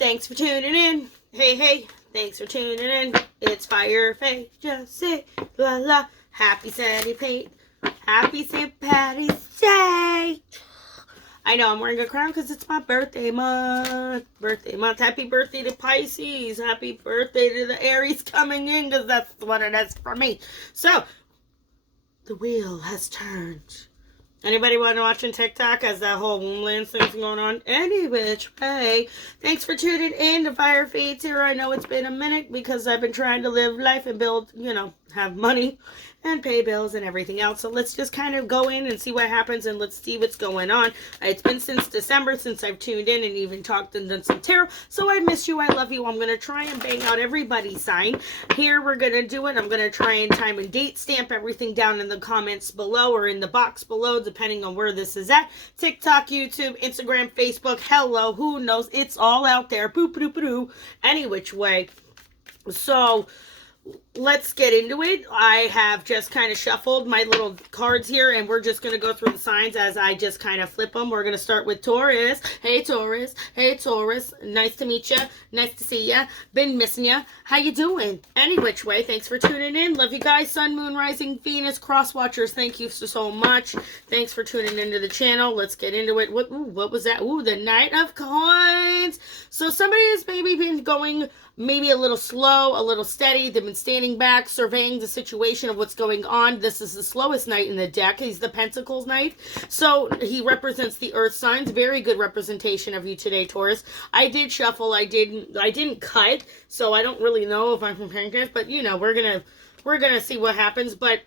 Thanks for tuning in. Hey, hey, thanks for tuning in. It's Fire Fae, just say la la. Happy St. Patty's Day. I know I'm wearing a crown because it's my birthday month. Happy birthday to Pisces. Happy birthday to the Aries coming in, because that's what it is for me. So, the wheel has turned. Anybody watching TikTok as that whole womb thing's going on? Any which way. Thanks for tuning in to Fire Faetarot. I know it's been a minute because I've been trying to live life and build, have money and pay bills and everything else. So let's just kind of go in and see what happens, and let's see what's going on. It's been since December since I've tuned in and even talked and done some tarot. So I miss you. I love you. I'm going to try and bang out everybody's sign. Here we're going to do it. I'm going to try and time and date stamp everything down in the comments below or in the box below, depending on where this is at. TikTok, YouTube, Instagram, Facebook. Hello. Who knows? It's all out there. Boop, boop, boop. Any which way. So let's get into it. I have just kind of shuffled my little cards here, and we're just going to go through the signs as I just kind of flip them. We're going to start with Taurus. Hey, Taurus. Hey, Taurus. Nice to meet you. Nice to see you. Been missing you. How you doing? Any which way. Thanks for tuning in. Love you guys. Sun, Moon, Rising, Venus, Cross Watchers. Thank you so much. Thanks for tuning into the channel. Let's get into it. What was that? Ooh, the Knight of Coins. So somebody has maybe been going maybe a little slow, a little steady. They've been standing back, surveying the situation of what's going on. This is the slowest knight in the deck. He's the Pentacles Knight. So he represents the Earth signs. Very good representation of you today, Taurus. I did shuffle. I didn't cut, so I don't really know if I'm comparing this, but we're gonna see what happens. But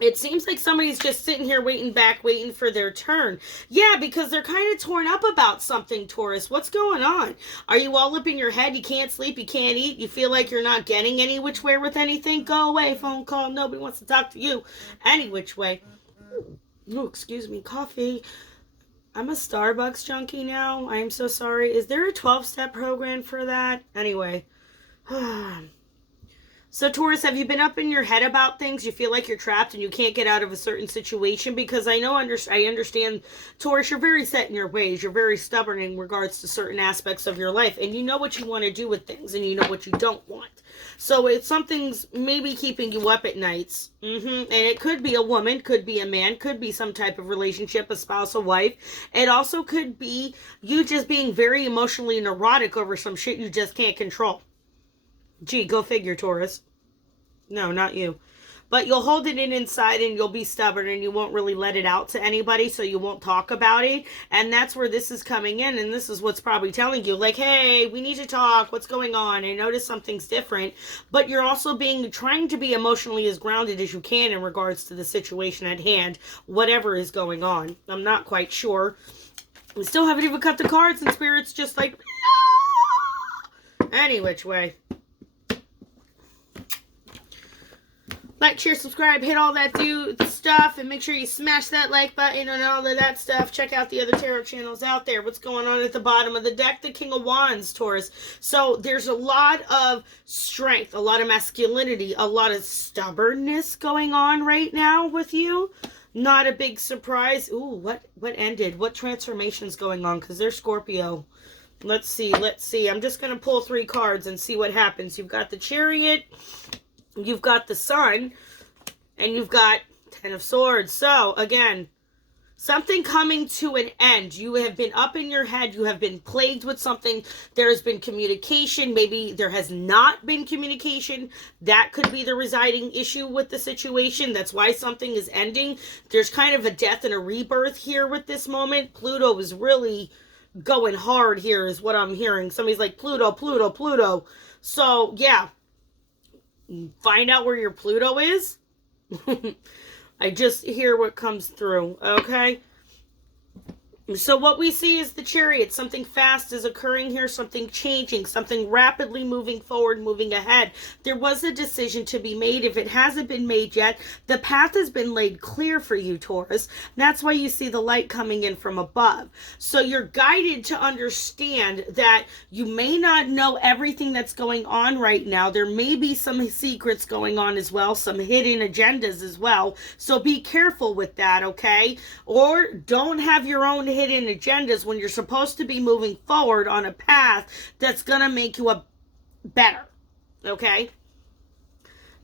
it seems like somebody's just sitting here waiting for their turn. Yeah, because they're kind of torn up about something, Taurus. What's going on? Are you all up in your head? You can't sleep, you can't eat, you feel like you're not getting any which way with anything? Go away, phone call, nobody wants to talk to you. Any which way. Oh, excuse me, coffee. I'm a Starbucks junkie now. I am so sorry. Is there a 12-step program for that? Anyway. So, Taurus, have you been up in your head about things? You feel like you're trapped and you can't get out of a certain situation? Because I understand, Taurus, you're very set in your ways. You're very stubborn in regards to certain aspects of your life. And you know what you want to do with things, and you know what you don't want. So, it's something's maybe keeping you up at nights. And it could be a woman, could be a man, could be some type of relationship, a spouse, a wife. It also could be you just being very emotionally neurotic over some shit you just can't control. Gee, go figure, Taurus. No, not you. But you'll hold it in inside, and you'll be stubborn, and you won't really let it out to anybody, so you won't talk about it. And that's where this is coming in, and this is what's probably telling you, like, hey, we need to talk. What's going on? I notice something's different. But you're also trying to be emotionally as grounded as you can in regards to the situation at hand, whatever is going on. I'm not quite sure. We still haven't even cut the cards, and Spirit's just like, any which way. Like, share, subscribe, hit all that stuff, and make sure you smash that like button and all of that stuff. Check out the other tarot channels out there. What's going on at the bottom of the deck? The King of Wands, Taurus. So there's a lot of strength, a lot of masculinity, a lot of stubbornness going on right now with you. Not a big surprise. Ooh, what ended? What transformation's going on? Because they're Scorpio. Let's see. I'm just going to pull 3 cards and see what happens. You've got the Chariot, you've got the Sun, and you've got 10 of Swords. So, again, something coming to an end. You have been up in your head. You have been plagued with something. There has been communication. Maybe there has not been communication. That could be the residing issue with the situation. That's why something is ending. There's kind of a death and a rebirth here with this moment. Pluto is really going hard here is what I'm hearing. Somebody's like, Pluto, Pluto, Pluto. So, yeah. Find out where your Pluto is. I just hear what comes through, okay? So what we see is the Chariot. Something fast is occurring here, something changing, something rapidly moving forward, moving ahead. There was a decision to be made. If it hasn't been made yet, the path has been laid clear for you, Taurus. That's why you see the light coming in from above. So you're guided to understand that you may not know everything that's going on right now. There may be some secrets going on as well, some hidden agendas as well. So be careful with that, okay? Or don't have your own hidden agendas when you're supposed to be moving forward on a path that's going to make you a better. Okay?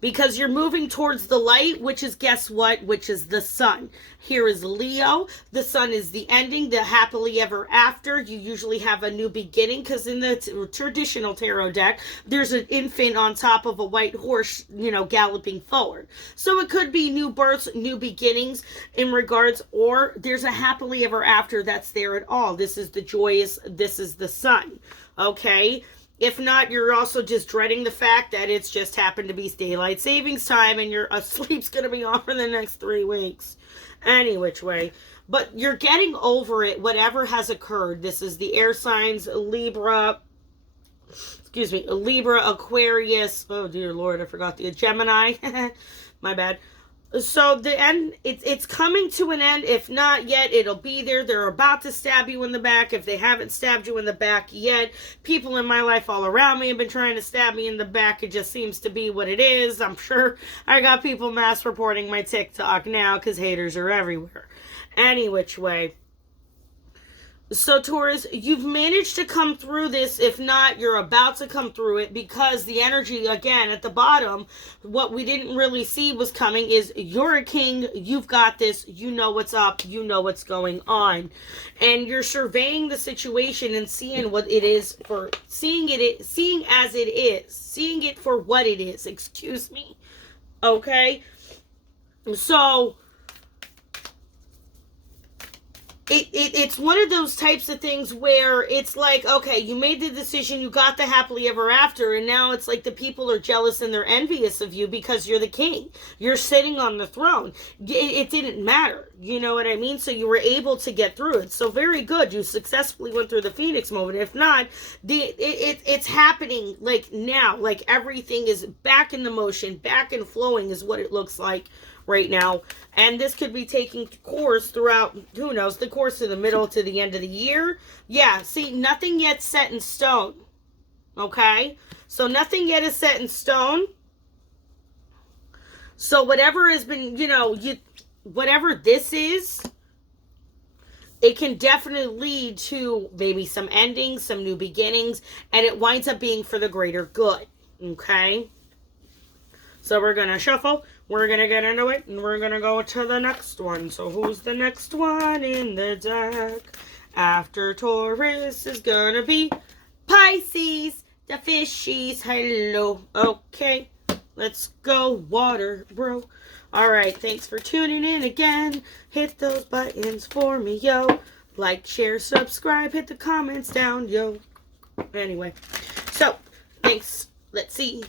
Because you're moving towards the light, which is, guess what? Which is the sun. Here is Leo. The sun is the ending, the happily ever after. You usually have a new beginning, because in the traditional tarot deck, there's an infant on top of a white horse, galloping forward. So it could be new births, new beginnings in regards, or there's a happily ever after that's there at all. This is the joyous, this is the sun. Okay? If not, you're also just dreading the fact that it's just happened to be daylight savings time and your sleep's going to be on for the next 3 weeks. Any which way. But you're getting over it, whatever has occurred. This is the air signs, Libra, Aquarius. Oh, dear Lord, I forgot the Gemini. My bad. So the end, it's coming to an end. If not yet, it'll be there. They're about to stab you in the back. If they haven't stabbed you in the back yet, people in my life all around me have been trying to stab me in the back. It just seems to be what it is. I'm sure I got people mass reporting my TikTok now because haters are everywhere. Any which way. So Taurus, you've managed to come through this. If not, you're about to come through it, because the energy, again, at the bottom, what we didn't really see was coming is you're a king, you've got this, you know what's up, you know what's going on. And you're surveying the situation and seeing what it is for, seeing as it is, seeing it for what it is, excuse me. Okay? So it's one of those types of things where it's like, okay, you made the decision, you got the happily ever after, and now it's like the people are jealous and they're envious of you because you're the king. You're sitting on the throne. It didn't matter. You know what I mean? So you were able to get through it. So very good. You successfully went through the Phoenix moment. If not, it's happening like now. Like everything is back in the motion, back and flowing is what it looks like right now. And this could be taking course throughout, who knows, the course of the middle to the end of the year. Yeah, see, nothing yet set in stone. Okay? So nothing yet is set in stone. So whatever has been, whatever this is, it can definitely lead to maybe some endings, some new beginnings, and it winds up being for the greater good. Okay? So we're going to shuffle. We're going to get into it, and we're going to go to the next one. So who's the next one in the deck? After Taurus is going to be Pisces, the fishies. Hello. Okay, let's go, water, bro. All right, thanks for tuning in again. Hit those buttons for me, yo. Like, share, subscribe, hit the comments down, yo. Anyway, so, thanks. Let's see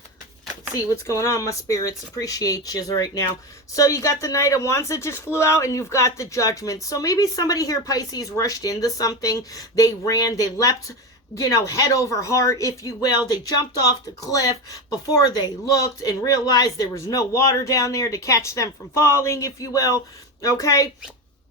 what's going on. My spirits appreciate you right now. So you got the Knight of Wands that just flew out, and you've got the Judgment. So maybe somebody here, Pisces, rushed into something. They ran, they leapt, head over heart, if you will. They jumped off the cliff before they looked and realized there was no water down there to catch them from falling, if you will. Okay?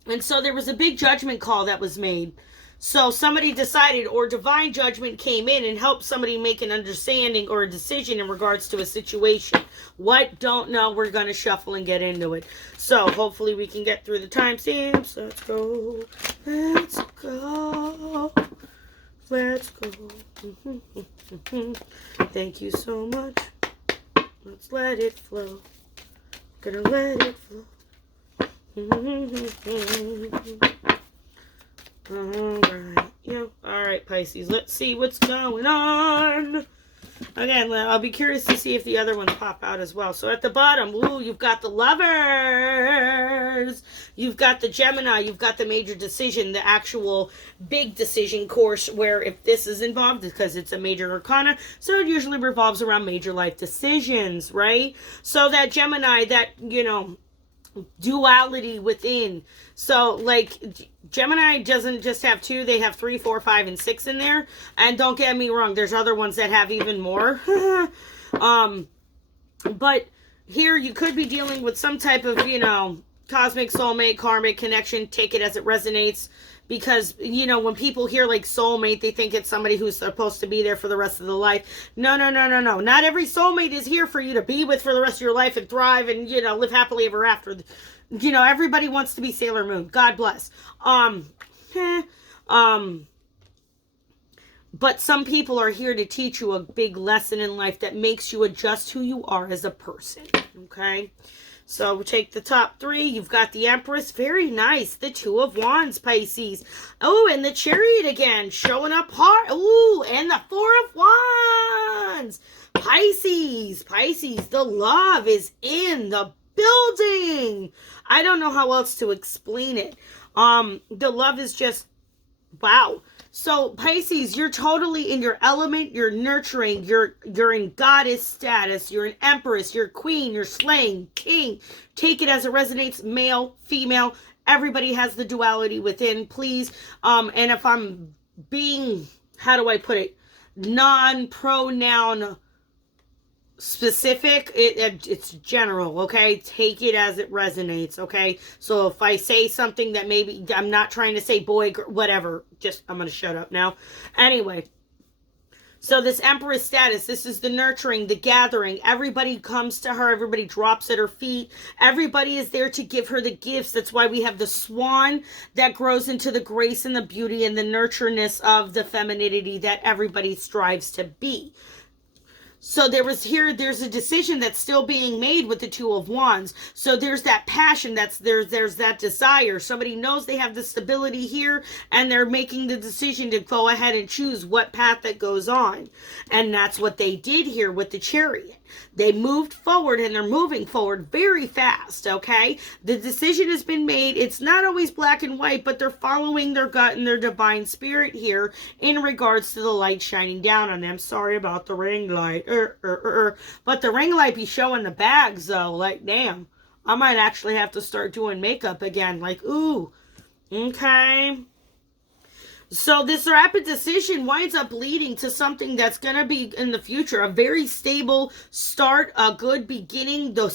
And so there was a big judgment call that was made. So somebody decided, or divine judgment came in and helped somebody make an understanding or a decision in regards to a situation. What? Don't know. We're going to shuffle and get into it. So hopefully we can get through the timestamps. Let's go. Let's go. Let's go. Thank you so much. Let's let it flow. Gonna let it flow. Alright, Pisces. Let's see what's going on. Again, I'll be curious to see if the other ones pop out as well. So at the bottom, you've got the Lovers. You've got the Gemini. You've got the major decision, the actual big decision course, where if this is involved, because it's a major arcana, so it usually revolves around major life decisions, right? So that Gemini, that, duality within. So, Gemini doesn't just have 2, they have 3, 4, 5, and 6 in there. And don't get me wrong, there's other ones that have even more. But here you could be dealing with some type of, cosmic, soulmate, karmic connection. Take it as it resonates. Because, when people hear soulmate, they think it's somebody who's supposed to be there for the rest of the life. No. Not every soulmate is here for you to be with for the rest of your life and thrive and, live happily ever after. Everybody wants to be Sailor Moon. God bless. But some people are here to teach you a big lesson in life that makes you adjust who you are as a person. Okay? So we take the top 3. You've got the Empress. Very nice. The 2 of Wands, Pisces. Oh, and the Chariot again. Showing up hard. Ooh, and the 4 of Wands. Pisces. Pisces. The love is in the building. I don't know how else to explain it. The love is just, wow. So Pisces, you're totally in your element, you're nurturing, you're in goddess status, you're an empress, you're queen, you're slaying, king. Take it as it resonates, male, female, everybody has the duality within, please. And if I'm being, how do I put it, non-pronoun specific, it's general, okay? Take it as it resonates, okay? So if I say something that maybe I'm not trying to say boy, girl, whatever, just I'm gonna shut up now. Anyway, so this Empress status, this is the nurturing, the gathering. Everybody comes to her, everybody drops at her feet, everybody is there to give her the gifts. That's why we have the swan that grows into the grace and the beauty and the nurtureness of the femininity that everybody strives to be. So there's a decision that's still being made with the 2 of Wands. So there's that passion, there's that desire. Somebody knows they have the stability here and they're making the decision to go ahead and choose what path that goes on. And that's what they did here with the Chariot. They moved forward and they're moving forward very fast, okay? The decision has been made. It's not always black and white, but they're following their gut and their divine spirit here in regards to the light shining down on them. Sorry about the ring light. But the ring light be showing the bags, though. Like, damn. I might actually have to start doing makeup again. Like, ooh. Okay. So this rapid decision winds up leading to something that's going to be in the future. A very stable start, a good beginning, the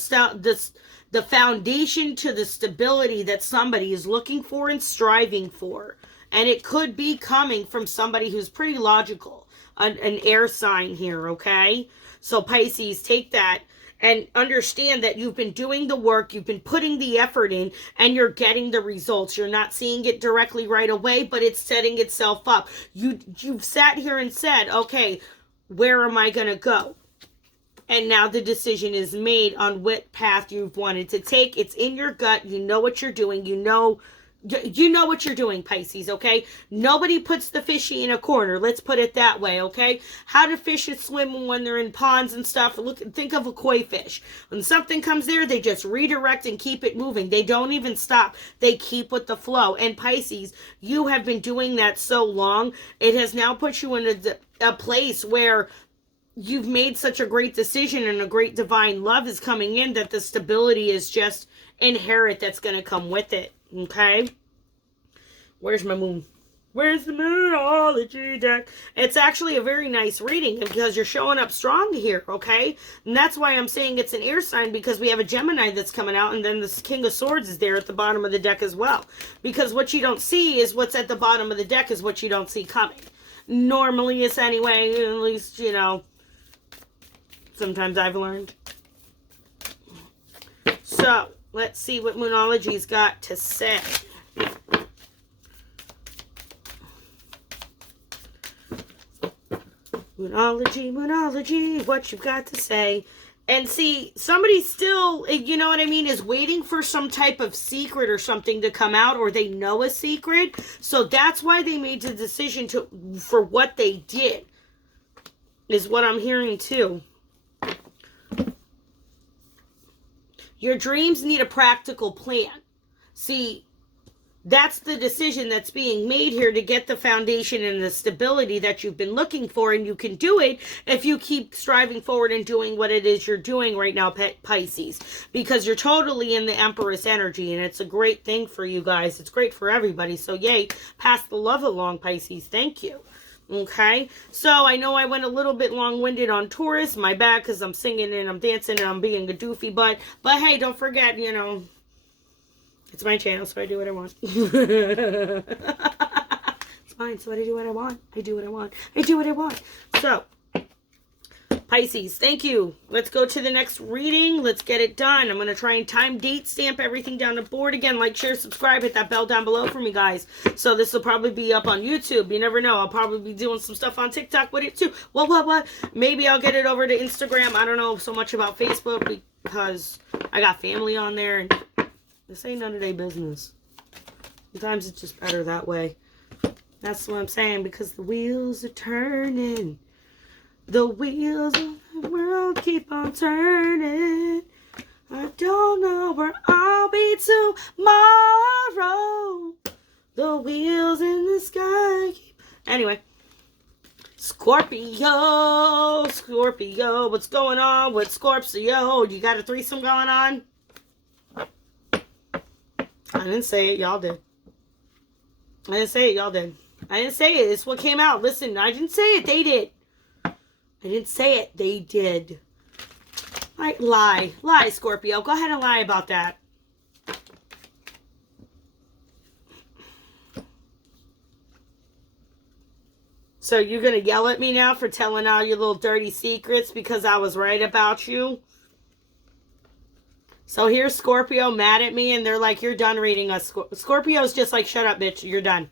foundation to the stability that somebody is looking for and striving for. And it could be coming from somebody who's pretty logical. An air sign here, okay? So Pisces, take that and understand that you've been doing the work, you've been putting the effort in, and you're getting the results. You're not seeing it directly right away, but it's setting itself up. You've sat here and said, okay, where am I going to go? And now the decision is made on what path you've wanted to take. It's in your gut. You know what you're doing. You know what you're doing, Pisces, okay? Nobody puts the fishy in a corner. Let's put it that way, okay? How do fishes swim when they're in ponds and stuff? Think of a koi fish. When something comes there, they just redirect and keep it moving. They don't even stop. They keep with the flow. And Pisces, you have been doing that so long. It has now put you in a place where you've made such a great decision and a great divine love is coming in that the stability is just inherent that's going to come with it. Okay, where's my moon? Where's the Moonology deck? It's actually a very nice reading because you're showing up strong here, okay? And that's why I'm saying it's an air sign, because we have a Gemini that's coming out, and then the King of Swords is there at the bottom of the deck as well. Because what you don't see is what's at the bottom of the deck is what you don't see coming. Normally is anyway, at least, you know, sometimes I've learned. So let's see what Moonology's got to say. Moonology, what you've got to say. And see, somebody still, you know what I mean, is waiting for some type of secret or something to come out, or they know a secret. So that's why they made the decision for what they did, is what I'm hearing too. Your dreams need a practical plan. See, that's the decision that's being made here to get the foundation and the stability that you've been looking for. And you can do it if you keep striving forward and doing what it is you're doing right now, Pisces. Because you're totally in the Empress energy. And it's a great thing for you guys. It's great for everybody. So yay, pass the love along, Pisces. Thank you. Okay, so I know I went a little bit long-winded on Taurus. My bad, because I'm singing and I'm dancing and I'm being a doofy butt. But hey, don't forget, you know, it's my channel, so I do what I want. It's fine, so I do what I want. I do what I want. I do what I want. So, Pisces, thank you. Let's go to the next reading. Let's get it done. I'm going to try and time, date, stamp everything down the board again. Like, share, subscribe, hit that bell down below for me, guys. So this will probably be up on YouTube. You never know. I'll probably be doing some stuff on TikTok with it too. What? Maybe I'll get it over to Instagram. I don't know so much about Facebook because I got family on there. And this ain't none of their business. Sometimes it's just better that way. That's what I'm saying, because the wheels are turning. The wheels of the world keep on turning. I don't know where I'll be tomorrow. The wheels in the sky keep... Anyway. Scorpio. What's going on with Scorpio? You got a threesome going on? I didn't say it. Y'all did. I didn't say it. Y'all did. I didn't say it. It's what came out. Listen, I didn't say it. They did. I didn't say it. They did. Lie. Lie, Scorpio. Go ahead and lie about that. So you're going to yell at me now for telling all your little dirty secrets because I was right about you? So here's Scorpio mad at me and they're like, you're done reading us. Scorpio's just like, shut up, bitch. You're done.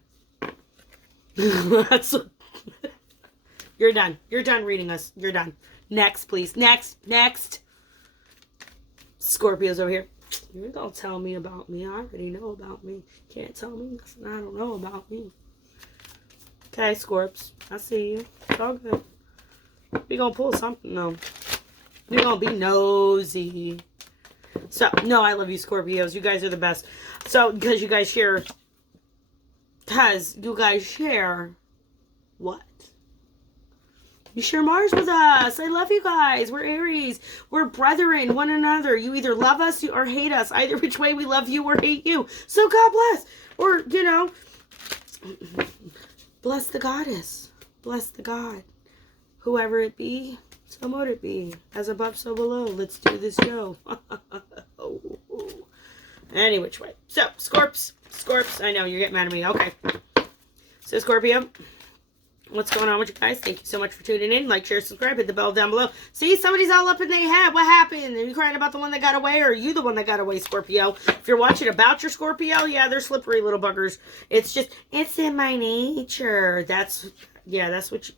That's... You're done. You're done reading us. You're done. Next, please. Next. Scorpio's over here. You don't tell me about me. I already know about me. Can't tell me nothing I don't know about me. Okay, Scorps. I see you. It's all good. We gonna pull something, though. We gonna be nosy. So, no, I love you, Scorpios. You guys are the best. So, because you guys share... What? You share Mars with us. I love you guys. We're Aries. We're brethren, one another. You either love us or hate us. Either which way, we love you or hate you. So God bless. Or, you know, bless the goddess. Bless the God. Whoever it be, so mote it be. As above, so below. Let's do this show. Any which way. So, Scorps. I know, you're getting mad at me. Okay. So, Scorpio. What's going on with you guys? Thank you so much for tuning in. Like, share, subscribe, hit the bell down below. See, somebody's all up in their head. What happened? Are you crying about the one that got away, or are you the one that got away, Scorpio? If you're watching about your Scorpio, yeah, they're slippery little buggers. It's just, it's in my nature. That's what you...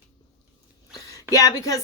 Yeah, because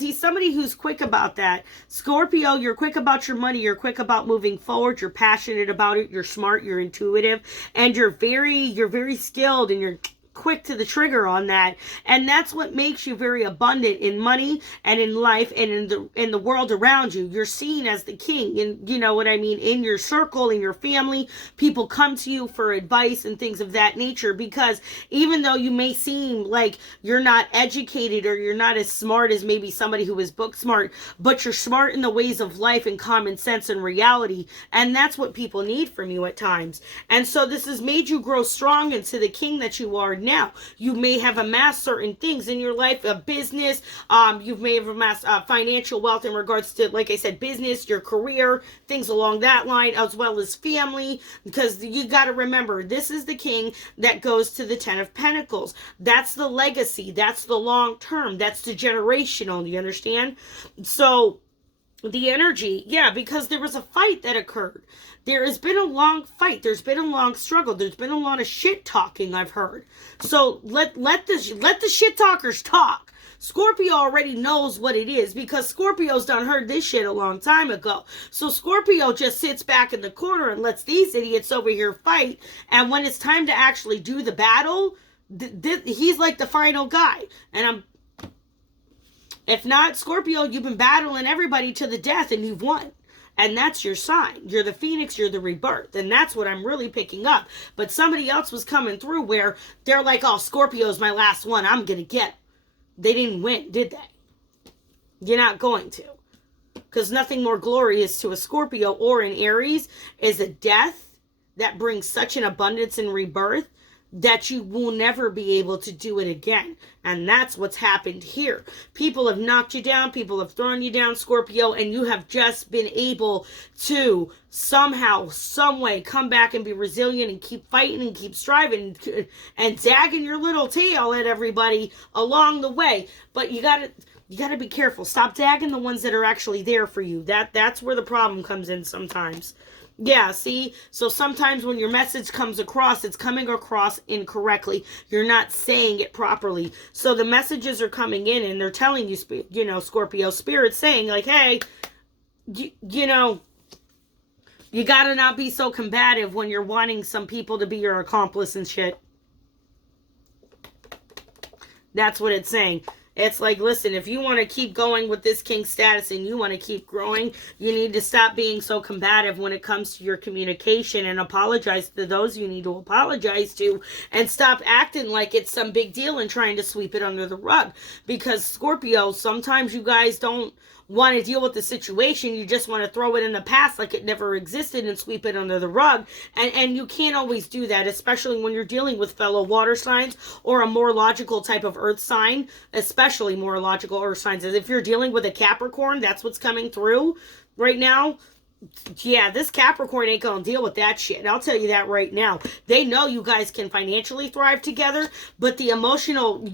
he's somebody who's quick about that. Scorpio, you're quick about your money. You're quick about moving forward. You're passionate about it. You're smart. You're intuitive. And you're very skilled, and you're quick to the trigger on that, and that's what makes you very abundant in money and in life and in the world around you. You're seen as the king, and you know what I mean, in your circle, in your family. People come to you for advice and things of that nature, because even though you may seem like you're not educated or you're not as smart as maybe somebody who is book smart, but you're smart in the ways of life and common sense and reality, and that's what people need from you at times. And so this has made you grow strong into the king that you are now. You may have amassed certain things in your life, a business. You may have amassed financial wealth in regards to, like I said, business, your career, things along that line, as well as family. Because you got to remember, this is the king that goes to the 10 of Pentacles. That's the legacy. That's the long term. That's the generational. You understand? So the energy, yeah, because there was a fight that occurred. There has been a long fight. There's been a long struggle. There's been a lot of shit talking, I've heard. So let the shit talkers talk. Scorpio already knows what it is, because Scorpio's done heard this shit a long time ago. So Scorpio just sits back in the corner and lets these idiots over here fight. And when it's time to actually do the battle, he's like the final guy. And if not, Scorpio, you've been battling everybody to the death and you've won. And that's your sign. You're the phoenix, you're the rebirth. And that's what I'm really picking up. But somebody else was coming through where they're like, oh, Scorpio's my last one. I'm going to get him. They didn't win, did they? You're not going to. Because nothing more glorious to a Scorpio or an Aries is a death that brings such an abundance and rebirth that you will never be able to do it again. And that's what's happened here. People have knocked you down. People have thrown you down, Scorpio, and you have just been able to somehow, some way come back and be resilient and keep fighting and keep striving and zagging your little tail at everybody along the way. But you got to be careful. Stop zagging the ones that are actually there for you. That's where the problem comes in sometimes. Yeah, see? So sometimes when your message comes across, it's coming across incorrectly. You're not saying it properly. So the messages are coming in and they're telling you, Scorpio, Spirit's saying like, hey, you know, you gotta not be so combative when you're wanting some people to be your accomplice and shit. That's what it's saying. It's like, listen, if you want to keep going with this king status and you want to keep growing, you need to stop being so combative when it comes to your communication and apologize to those you need to apologize to and stop acting like it's some big deal and trying to sweep it under the rug. Because Scorpio, sometimes you guys don't want to deal with the situation. You just want to throw it in the past like it never existed and sweep it under the rug. And you can't always do that, especially when you're dealing with fellow water signs or a more logical type of earth sign, especially more logical earth signs. As if you're dealing with a Capricorn, that's what's coming through right now. Yeah, this Capricorn ain't gonna deal with that shit. I'll tell you that right now. They know you guys can financially thrive together, but the emotional,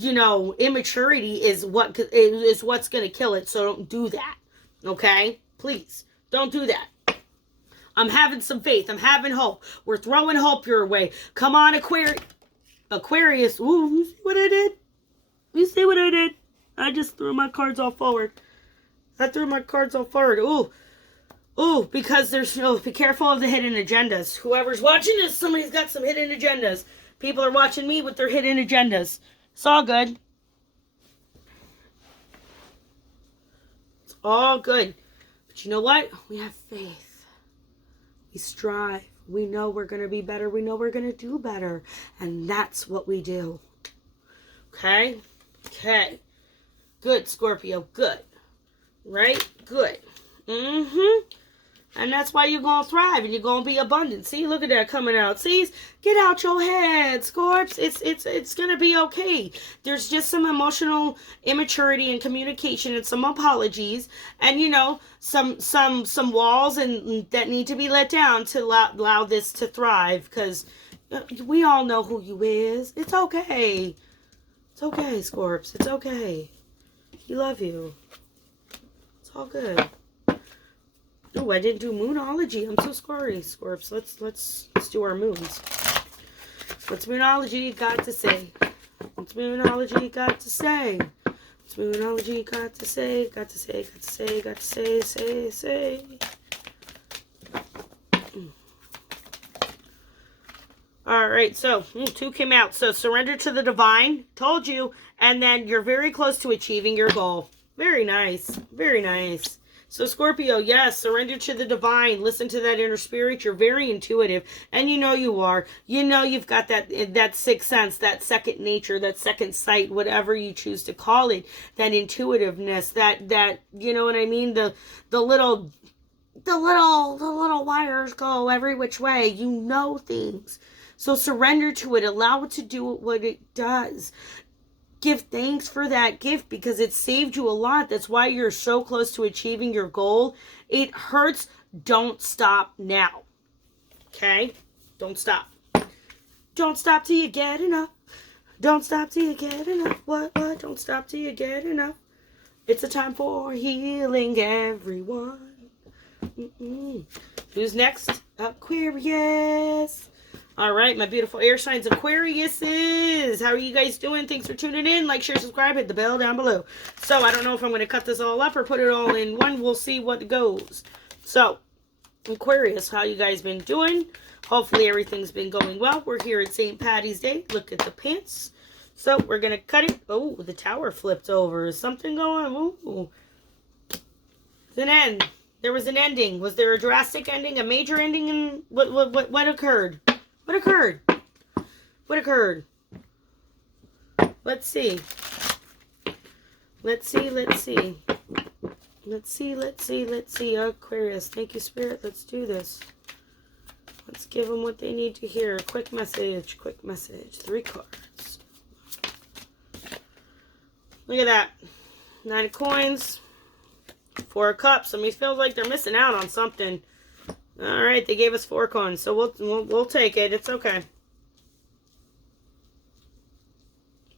immaturity is what's gonna kill it. So don't do that. Okay? Please. Don't do that. I'm having some faith. I'm having hope. We're throwing hope your way. Come on, Aquarius. Ooh, you see what I did? You see what I did? I just threw my cards all forward. Ooh, because there's be careful of the hidden agendas. Whoever's watching this, somebody's got some hidden agendas. People are watching me with their hidden agendas. It's all good. It's all good. But you know what? We have faith. We strive. We know we're going to be better. We know we're going to do better. And that's what we do. Okay? Okay. Good, Scorpio. Good. Right? Good. Mm-hmm. And that's why you're going to thrive and you're going to be abundant. See, look at that coming out. See, get out your head, Scorps. It's going to be okay. There's just some emotional immaturity and communication and some apologies and, some walls and that need to be let down to allow this to thrive because we all know who you is. It's okay. It's okay, Scorps. It's okay. We love you. It's all good. Oh, I didn't do Moonology. I'm so sorry, Scorps. Let's do our moons. What's Moonology got to say? What's Moonology got to say? What's Moonology got to say? Got to say. All right, so 2 came out. So surrender to the divine. Told you. And then you're very close to achieving your goal. Very nice. Very nice. So Scorpio, yes, surrender to the divine. Listen to that inner spirit. You're very intuitive. And you know you are. You know you've got that sixth sense, that second nature, that second sight, whatever you choose to call it. That intuitiveness, that you know what I mean? The little wires go every which way. You know things. So surrender to it. Allow it to do what it does. Give thanks for that gift because it saved you a lot. That's why you're so close to achieving your goal. It hurts. Don't stop now. Okay? Don't stop. Don't stop till you get enough. Don't stop till you get enough. What? Don't stop till you get enough. It's a time for healing, everyone. Who's next? Aquarius. All right, my beautiful air signs, Aquariuses. How are you guys doing? Thanks for tuning in. Like, share, subscribe, hit the bell down below. So, I don't know if I'm going to cut this all up or put it all in one. We'll see what goes. So, Aquarius, how you guys been doing? Hopefully, everything's been going well. We're here at St. Patty's Day. Look at the pants. So, we're going to cut it. Oh, the tower flipped over. Is something going on? Ooh. It's an end. There was an ending. Was there a drastic ending? A major ending? And what occurred? What occurred? What occurred? Let's see. Let's see. Aquarius. Thank you, Spirit. Let's do this. Let's give them what they need to hear. Quick message, quick message. 3 cards. Look at that. 9 of coins. 4 of cups. Somebody feels like they're missing out on something. All right, they gave us 4 coins, so we'll take it. It's okay.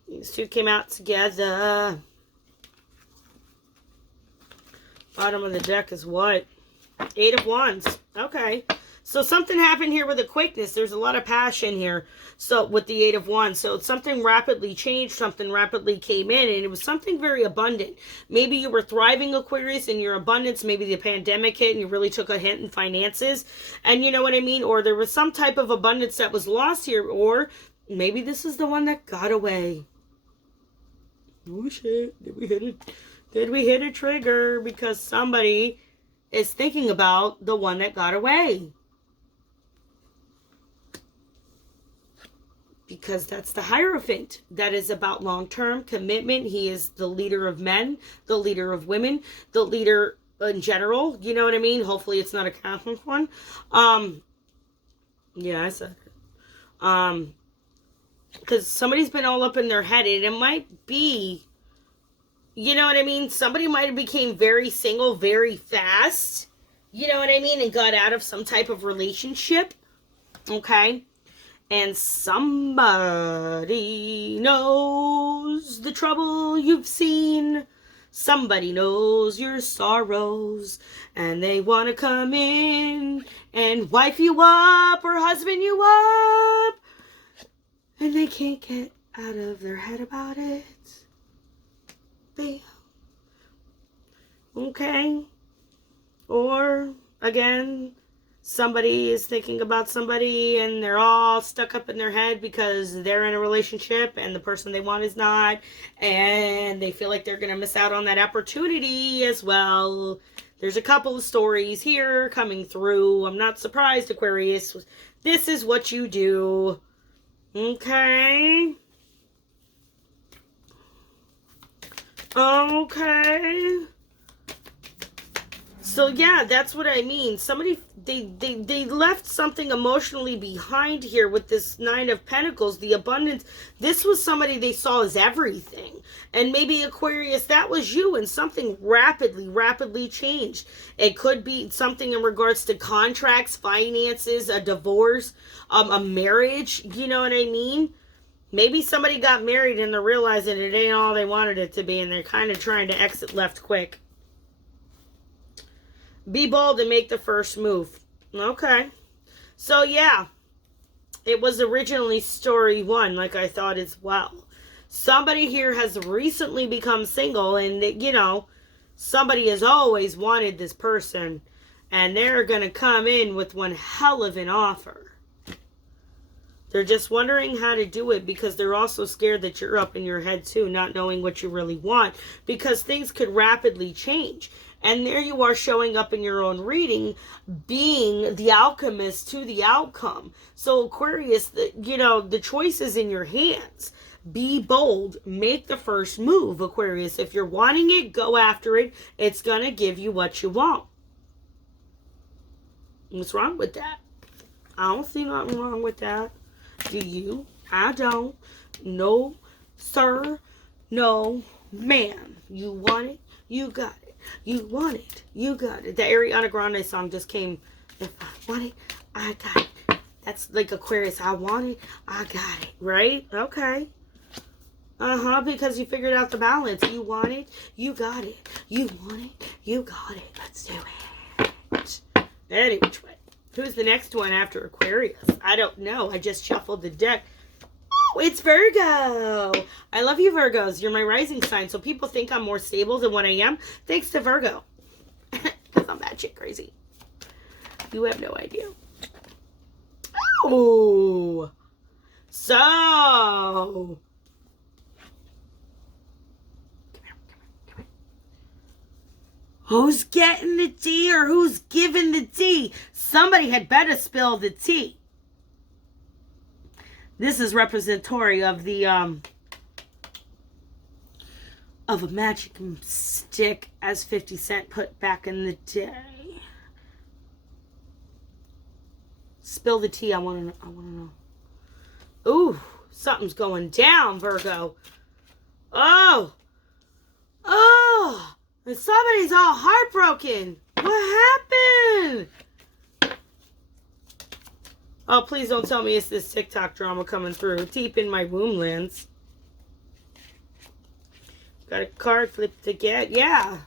These two came out together. Bottom of the deck is what? 8 of Wands. Okay. So something happened here with the quickness. There's a lot of passion here. So with the 8 of Wands. So something rapidly changed. Something rapidly came in. And it was something very abundant. Maybe you were thriving, Aquarius, in your abundance. Maybe the pandemic hit and you really took a hit in finances. And you know what I mean? Or there was some type of abundance that was lost here. Or maybe this is the one that got away. Oh shit. Did we hit it? Did we hit a trigger? Because somebody is thinking about the one that got away. Because that's the Hierophant. That is about long-term commitment. He is the leader of men, the leader of women, the leader in general. You know what I mean? Hopefully it's not a Catholic one. Yeah, I said it. Because somebody's been all up in their head. And it might be, you know what I mean? Somebody might have became very single very fast. You know what I mean? And got out of some type of relationship. Okay? And somebody knows the trouble you've seen. Somebody knows your sorrows. And they want to come in and wife you up or husband you up. And they can't get out of their head about it. Bam. Okay. Or, again, somebody is thinking about somebody and they're all stuck up in their head because they're in a relationship and the person they want is not. And they feel like they're going to miss out on that opportunity as well. There's a couple of stories here coming through. I'm not surprised, Aquarius. This is what you do. Okay. Okay. So yeah, that's what I mean. Somebody, they left something emotionally behind here with this 9 of Pentacles, the abundance. This was somebody they saw as everything. And maybe Aquarius, that was you, and something rapidly changed. It could be something in regards to contracts, finances, a divorce, a marriage, you know what I mean? Maybe somebody got married and they're realizing it ain't all they wanted it to be, and they're kind of trying to exit left quick. Be bold and make the first move. Okay. So, yeah. It was originally story 1, like I thought as well. Somebody here has recently become single, and, you know, somebody has always wanted this person, and they're going to come in with one hell of an offer. They're just wondering how to do it because they're also scared that you're up in your head too, not knowing what you really want, because things could rapidly change. And there you are showing up in your own reading, being the alchemist to the outcome. So Aquarius, the choice is in your hands. Be bold. Make the first move, Aquarius. If you're wanting it, go after it. It's going to give you what you want. What's wrong with that? I don't see nothing wrong with that. Do you? I don't. No, sir. No, ma'am. You want it? You got it. You want it. You got it. The Ariana Grande song just came. If I want it, I got it. That's like Aquarius. I want it. I got it. Right? Okay. Because you figured out the balance. You want it. You got it. You want it. You got it. Let's do it. Any which way. Who's the next one after Aquarius? I don't know. I just shuffled the deck. Oh, it's Virgo. I love you, Virgos. You're my rising sign. So people think I'm more stable than what I am. Thanks to Virgo. Because I'm batshit crazy. You have no idea. Oh. So. Who's getting the tea or who's giving the tea? Somebody had better spill the tea. This is representatory of the of a magic stick, as 50 Cent put back in the day. Spill the tea. I want to know. Ooh, something's going down, Virgo. Oh. And somebody's all heartbroken. What happened? Oh, please don't tell me it's this TikTok drama coming through. Deep in my womb lands. Got a card flipped again. Yeah.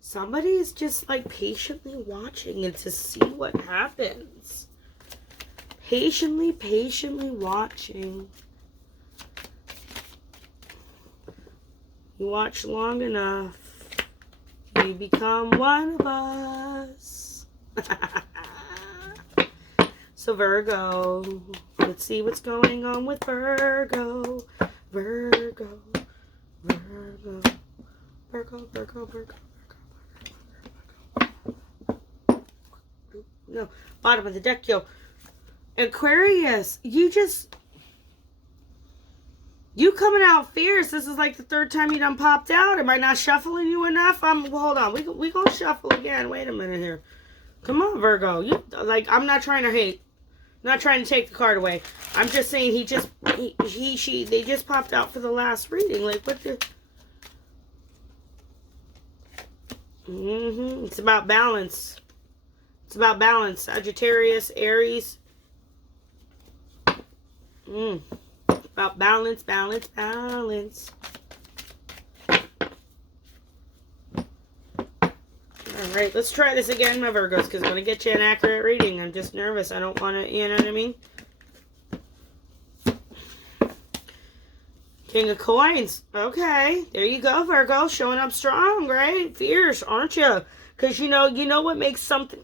Somebody's just like patiently watching and to see what happens. Patiently watching. You watch long enough, you become one of us. So Virgo, let's see what's going on with Virgo. Virgo. No, bottom of the deck, yo. Aquarius, you coming out fierce. This is like the third time you done popped out. Am I not shuffling you enough? Hold on. We gonna shuffle again. Wait a minute here. Come on, Virgo. I'm not trying to hate. I'm not trying to take the card away. I'm just saying they just popped out for the last reading. Like, what the... It's about balance. It's about balance. Sagittarius, Aries. About balance. Alright, let's try this again, my Virgos, because I'm going to get you an accurate reading. I'm just nervous. I don't want to, you know what I mean? King of Coins. Okay, there you go, Virgo. Showing up strong, right? Fierce, aren't you? Because you know what makes something...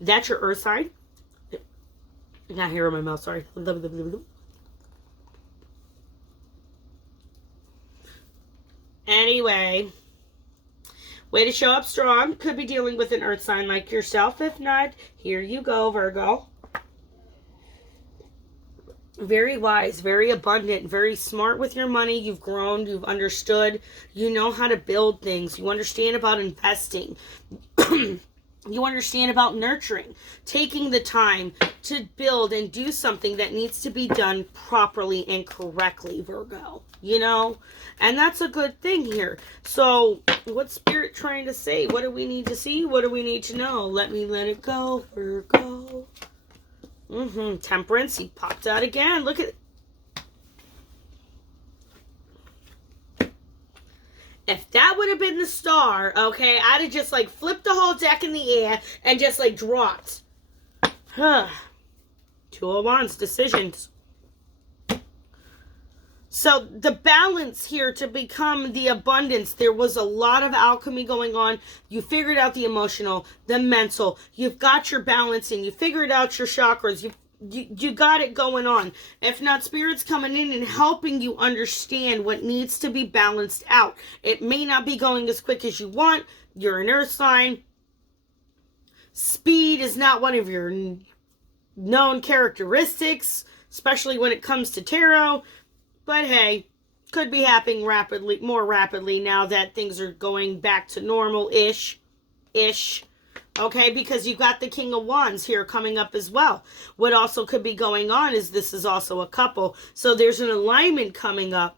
That's your earth side. Not here in my mouth, sorry. Anyway, way to show up strong. Could be dealing with an earth sign like yourself. If not, here you go, Virgo. Very wise, very abundant, very smart with your money. You've grown, you've understood. You know how to build things. You understand about investing. You understand about nurturing, taking the time to build and do something that needs to be done properly and correctly, Virgo, and that's a good thing here. So what's Spirit trying to say? What do we need to see? What do we need to know? Let it go, Virgo. Temperance, he popped out again. Look at it. If that would have been the star, okay, I'd have just flipped the whole deck in the air and just dropped. Two of Wands, decisions. So the balance here to become the abundance, there was a lot of alchemy going on. You figured out the emotional, the mental. You've got your balance in. You figured out your chakras. You got it going on. If not, Spirit's coming in and helping you understand what needs to be balanced out. It may not be going as quick as you want. You're an earth sign. Speed is not one of your known characteristics, especially when it comes to tarot. But hey, could be happening more rapidly now that things are going back to normal-ish. Okay, because you've got the King of Wands here coming up as well. What also could be going on is this is also a couple. So there's an alignment coming up.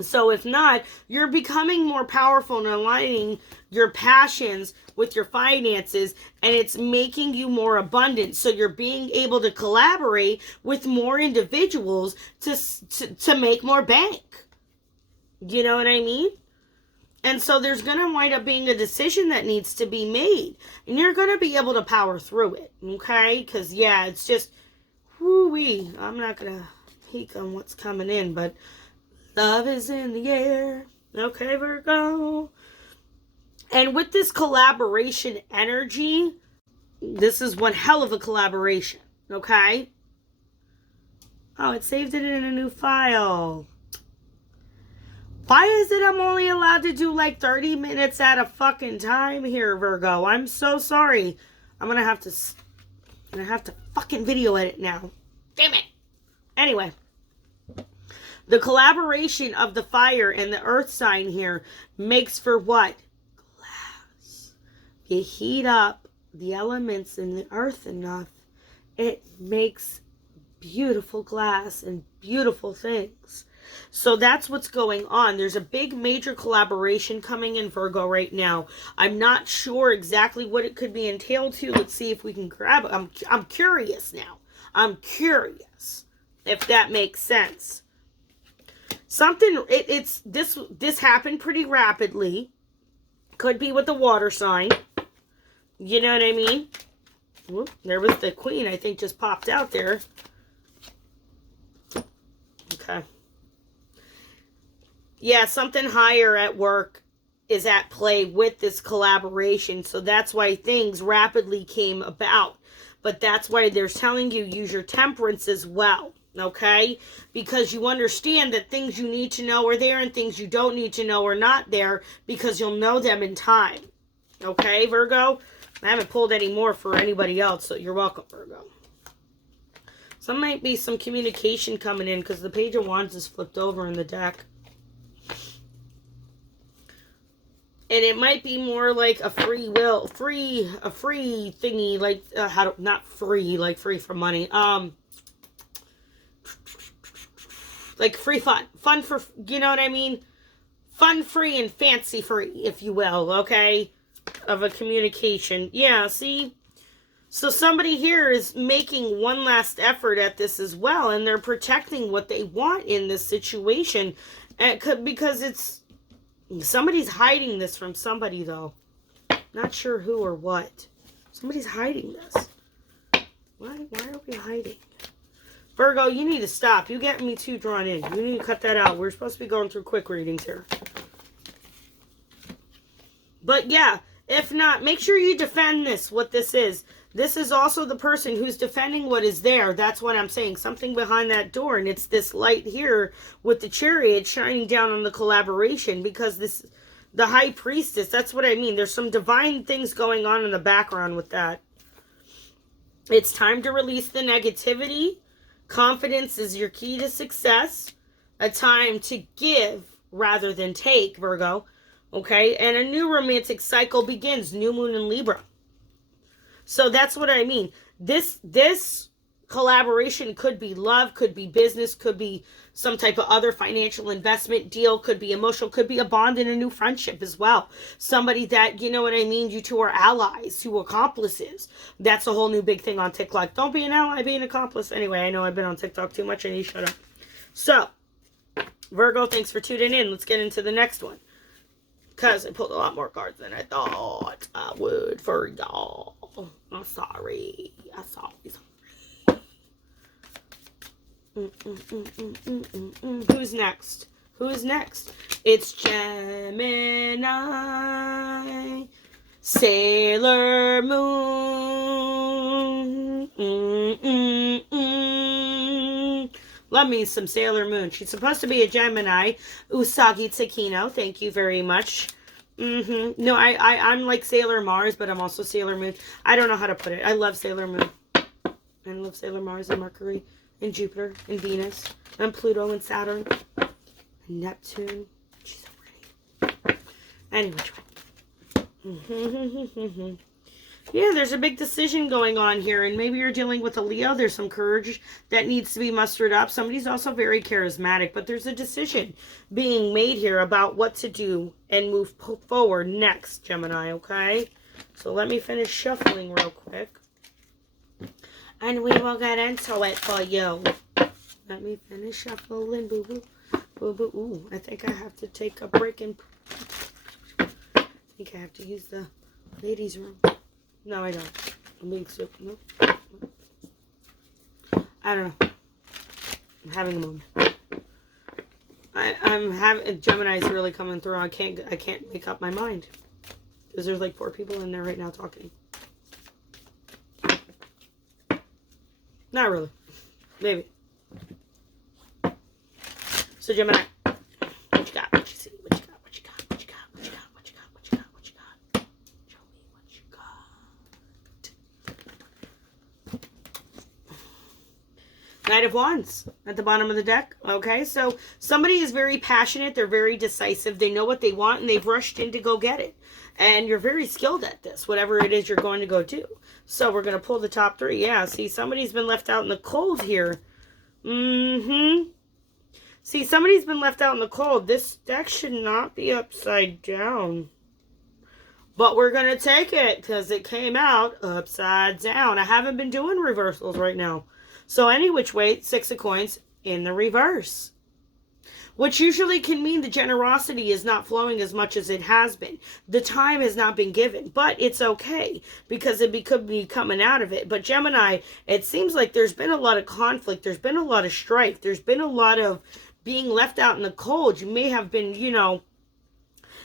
So if not, you're becoming more powerful and aligning your passions with your finances, and it's making you more abundant. So you're being able to collaborate with more individuals to make more bank. You know what I mean? And so there's going to wind up being a decision that needs to be made. And you're going to be able to power through it. Okay? Because, yeah, it's just, whoo-wee. I'm not going to peek on what's coming in, but love is in the air. Okay, Virgo? And with this collaboration energy, this is one hell of a collaboration. Okay? Oh, it saved it in a new file. Why is it I'm only allowed to do 30 minutes at a fucking time here, Virgo? I'm so sorry. I'm gonna have to fucking video edit now. Damn it. Anyway. The collaboration of the fire and the earth sign here makes for what? Glass. You heat up the elements in the earth enough, it makes beautiful glass and beautiful things. So that's what's going on. There's a big major collaboration coming in Virgo right now. I'm not sure exactly what it could be entailed to. Let's see if we can grab it. I'm curious now. I'm curious if that makes sense. Something, this happened pretty rapidly. Could be with the water sign. You know what I mean? Whoop, there was the queen, I think, just popped out there. Okay. Yeah, something higher at work is at play with this collaboration. So that's why things rapidly came about. But that's why they're telling you use your temperance as well. Okay? Because you understand that things you need to know are there and things you don't need to know are not there because you'll know them in time. Okay, Virgo? I haven't pulled any more for anybody else, so you're welcome, Virgo. So there might be some communication coming in because the Page of Wands is flipped over in the deck. And it might be more like a free thingy, like, not free, like free from money. Like free fun for, you know what I mean? Fun free and fancy free, if you will, okay? Of a communication. Yeah, see? So somebody here is making one last effort at this as well, and they're protecting what they want in this situation. Because it's, somebody's hiding this from somebody, though. Not sure who or what. Somebody's hiding this. Why are we hiding? Virgo, you need to stop. You get me too drawn in. You need to cut that out. We're supposed to be going through quick readings here. But yeah, if not, make sure you defend this, what this is. This is also the person who's defending what is there. That's what I'm saying. Something behind that door. And it's this light here with the Chariot shining down on the collaboration. Because this, the High Priestess, that's what I mean. There's some divine things going on in the background with that. It's time to release the negativity. Confidence is your key to success. A time to give rather than take, Virgo. Okay? And a new romantic cycle begins. New moon in Libra. So that's what I mean. This collaboration could be love, could be business, could be some type of other financial investment deal, could be emotional, could be a bond in a new friendship as well. Somebody that, you know what I mean, you two are allies, two accomplices. That's a whole new big thing on TikTok. Don't be an ally, be an accomplice. Anyway, I know I've been on TikTok too much. I need to shut up. So, Virgo, thanks for tuning in. Let's get into the next one. Because I pulled a lot more cards than I thought I would for y'all. I'm sorry. I'm sorry. Who's next? Who's next? It's Gemini. Sailor Moon. Love me some Sailor Moon. She's supposed to be a Gemini. Usagi Tsukino. Thank you very much. No, I'm like Sailor Mars, but I'm also Sailor Moon. I don't know how to put it. I love Sailor Moon. I love Sailor Mars and Mercury and Jupiter and Venus and Pluto and Saturn and Neptune. She's so pretty. Anyway. Yeah, there's a big decision going on here, and maybe you're dealing with a Leo. There's some courage that needs to be mustered up. Somebody's also very charismatic, but there's a decision being made here about what to do and move forward next, Gemini, okay? So let me finish shuffling real quick, and we will get into it for you. Let me finish shuffling, boo-boo, boo-boo. Ooh, I think I have to take a break and... I think I have to use the ladies' room. No, I don't. I'm being sick. No. I don't know. I'm having a moment. I'm having... Gemini's really coming through. I can't make up my mind. Because there's like 4 people in there right now talking. Not really. Maybe. So, Gemini. What you got? What you see? What you got? What you got? What you got? What you got? What you got? What you got? What you got? Show me what you got. Knight of Wands at the bottom of the deck. Okay, so somebody is very passionate. They're very decisive. They know what they want, and they've rushed in to go get it. And you're very skilled at this, whatever it is you're going to go do. So we're going to pull the top three. Yeah, see, somebody's been left out in the cold here. See, somebody's been left out in the cold. This deck should not be upside down. But we're going to take it because it came out upside down. I haven't been doing reversals right now. So any which way, 6 of coins in the reverse. Which usually can mean the generosity is not flowing as much as it has been. The time has not been given. But it's okay because it could be coming out of it. But Gemini, it seems like there's been a lot of conflict. There's been a lot of strife. There's been a lot of being left out in the cold. You may have been, you know,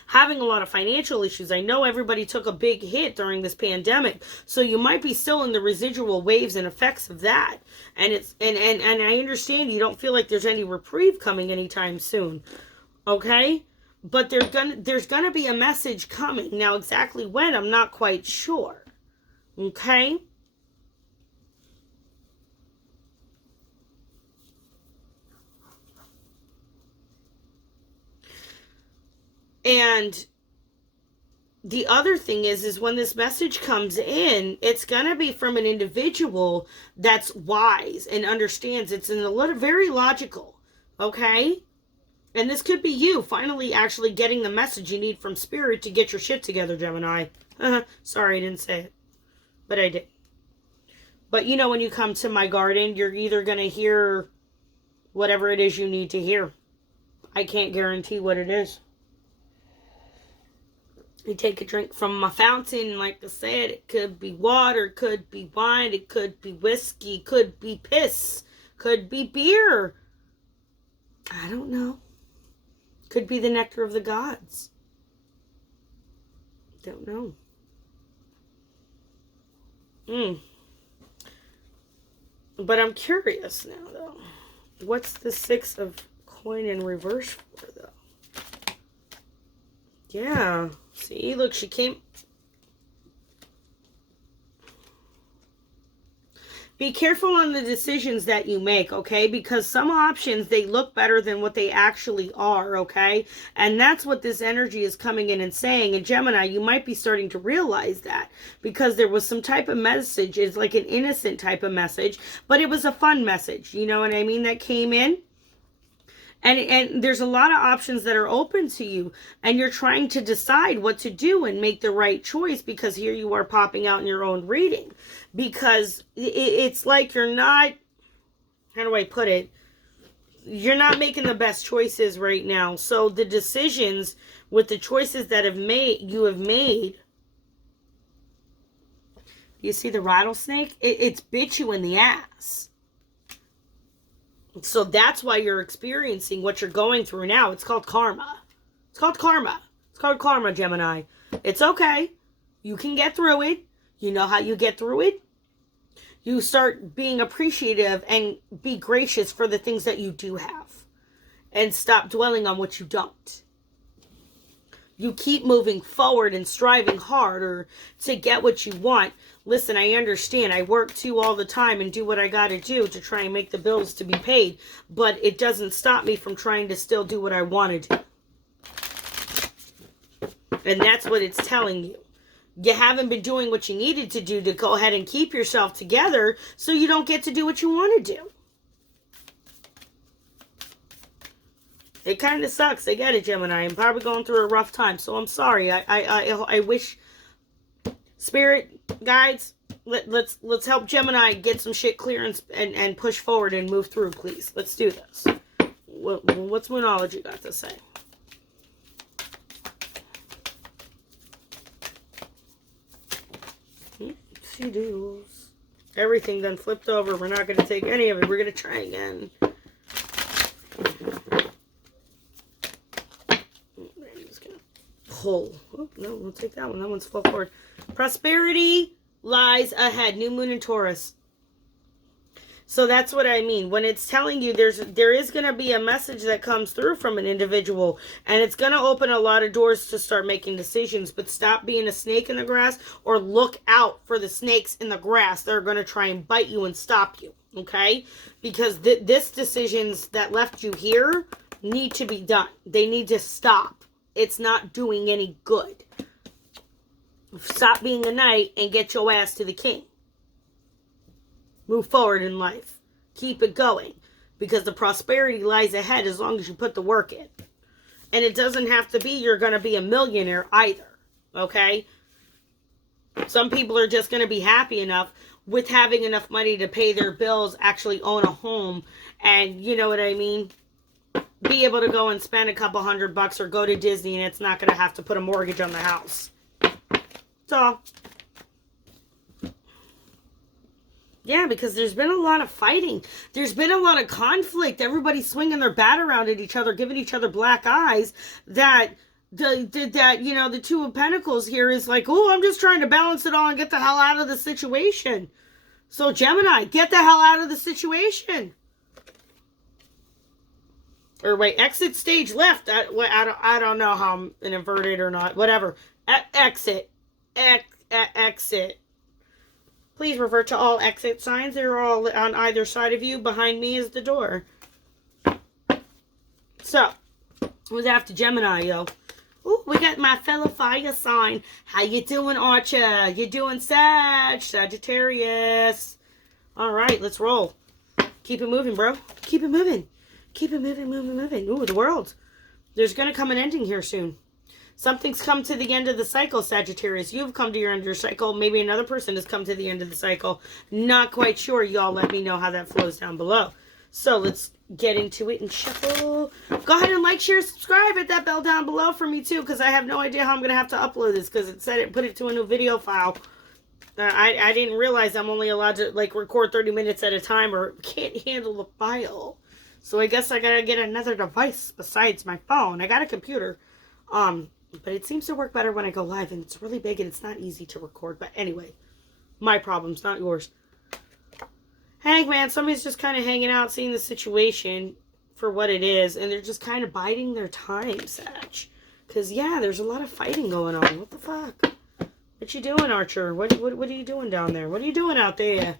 having a lot of financial issues. I know everybody took a big hit during this pandemic, so you might be still in the residual waves and effects of that. And it's and I understand you don't feel like there's any reprieve coming anytime soon. Okay? But there's gonna be a message coming. Now exactly when, I'm not quite sure. Okay? And the other thing is when this message comes in, it's going to be from an individual that's wise and understands. It's very logical, okay? And this could be you finally actually getting the message you need from Spirit to get your shit together, Gemini. Sorry, I didn't say it, but I did. But you know, when you come to my garden, you're either going to hear whatever it is you need to hear. I can't guarantee what it is. You take a drink from my fountain, like I said, it could be water, could be wine, it could be whiskey, could be piss, could be beer. I don't know. Could be the nectar of the gods. Don't know. But I'm curious now, though. What's the 6 of coin in reverse for, though? Yeah. See, look, she came. Be careful on the decisions that you make, okay? Because some options, they look better than what they actually are, okay? And that's what this energy is coming in and saying. And Gemini, you might be starting to realize that because there was some type of message. It's like an innocent type of message, but it was a fun message. You know what I mean? That came in. And there's a lot of options that are open to you, and you're trying to decide what to do and make the right choice because here you are popping out in your own reading. Because it's like you're not, how do I put it? You're not making the best choices right now. So the decisions with the choices that you have made, you see the rattlesnake? It's bit you in the ass. So that's why you're experiencing what you're going through now. It's called karma. It's called karma. It's called karma, Gemini. It's okay. You can get through it. You know how you get through it? You start being appreciative and be gracious for the things that you do have. And stop dwelling on what you don't. You keep moving forward and striving harder to get what you want. Listen, I understand. I work too all the time and do what I got to do to try and make the bills to be paid. But it doesn't stop me from trying to still do what I want to do. And that's what it's telling you. You haven't been doing what you needed to do to go ahead and keep yourself together so you don't get to do what you want to do. It kind of sucks. I get it, Gemini. I'm probably going through a rough time, so I'm sorry. I wish Spirit guides, let's help Gemini get some shit clear and push forward and move through, please. Let's do this. What's Moonology got to say? She does. Everything then flipped over. We're not going to take any of it. We're going to try again. Pull. Oh, no, we'll take that one. That one's full forward. Prosperity lies ahead. New moon in Taurus. So that's what I mean. When it's telling you there is going to be a message that comes through from an individual. And it's going to open a lot of doors to start making decisions. But stop being a snake in the grass. Or look out for the snakes in the grass that are going to try and bite you and stop you. Okay? Because this decisions that left you here need to be done. They need to stop. It's not doing any good. Stop being a knight and get your ass to the king. Move forward in life. Keep it going. Because the prosperity lies ahead as long as you put the work in. And it doesn't have to be you're going to be a millionaire either. Okay? Some people are just going to be happy enough with having enough money to pay their bills, actually own a home, and you know what I mean? Be able to go and spend a couple $100 or go to Disney, and it's not going to have to put a mortgage on the house. So, yeah, because there's been a lot of fighting. There's been a lot of conflict. Everybody's swinging their bat around at each other, giving each other black eyes. That the Two of Pentacles here is like, oh, I'm just trying to balance it all and get the hell out of the situation. So Gemini, get the hell out of the situation. Or wait, exit stage left. I don't know how I'm an inverted or not. Whatever. Exit. Exit. Please revert to all exit signs. They're all on either side of you. Behind me is the door. So, who's after Gemini, yo? Ooh, we got my fellow fire sign. How you doing, Archer? You doing, Sagittarius? All right, let's roll. Keep it moving, bro. Keep it moving. Keep it moving, moving. Ooh, the world. There's going to come an ending here soon. Something's come to the end of the cycle, Sagittarius. You've come to your end of your cycle. Maybe another person has come to the end of the cycle. Not quite sure. Y'all let me know how that flows down below. So let's get into it and shuffle. Go ahead and like, share, subscribe. Hit that bell down below for me too, because I have no idea how I'm going to have to upload this, because it said it put it to a new video file. I didn't realize I'm only allowed to like record 30 minutes at a time, or can't handle the file. So I guess I got to get another device besides my phone. I got a computer. But it seems to work better when I go live, and it's really big and it's not easy to record. But anyway, my problems, not yours. Hangman, somebody's just kind of hanging out, seeing the situation for what it is, and they're just kind of biding their time, Sag. Because, yeah, there's a lot of fighting going on. What the fuck? What you doing, Archer? What are you doing down there? What are you doing out there?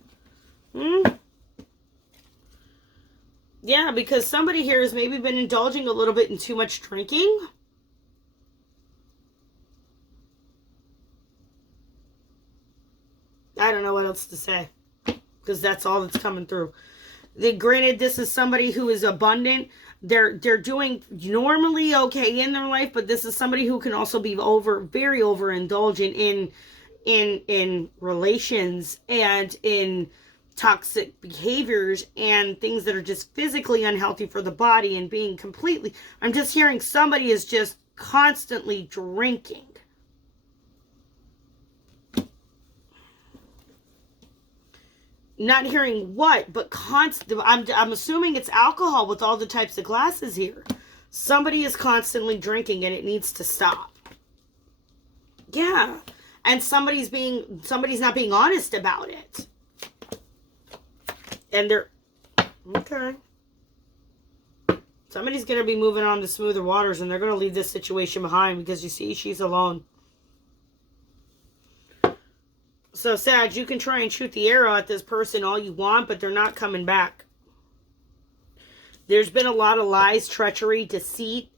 Yeah, because somebody here has maybe been indulging a little bit in too much drinking. I don't know what else to say, because that's all that's coming through. Granted, this is somebody who is abundant. They're doing normally okay in their life, but this is somebody who can also be very overindulgent in relations and in toxic behaviors and things that are just physically unhealthy for the body, and being completely, I'm just hearing somebody is just constantly drinking. Not hearing what, but constant. I'm assuming it's alcohol with all the types of glasses here. Somebody is constantly drinking, and it needs to stop. Yeah, and somebody's not being honest about it. And they're okay. Somebody's gonna be moving on to smoother waters, and they're gonna leave this situation behind, because you see, she's alone. So, Sag, you can try and shoot the arrow at this person all you want, but they're not coming back. There's been a lot of lies, treachery, deceit.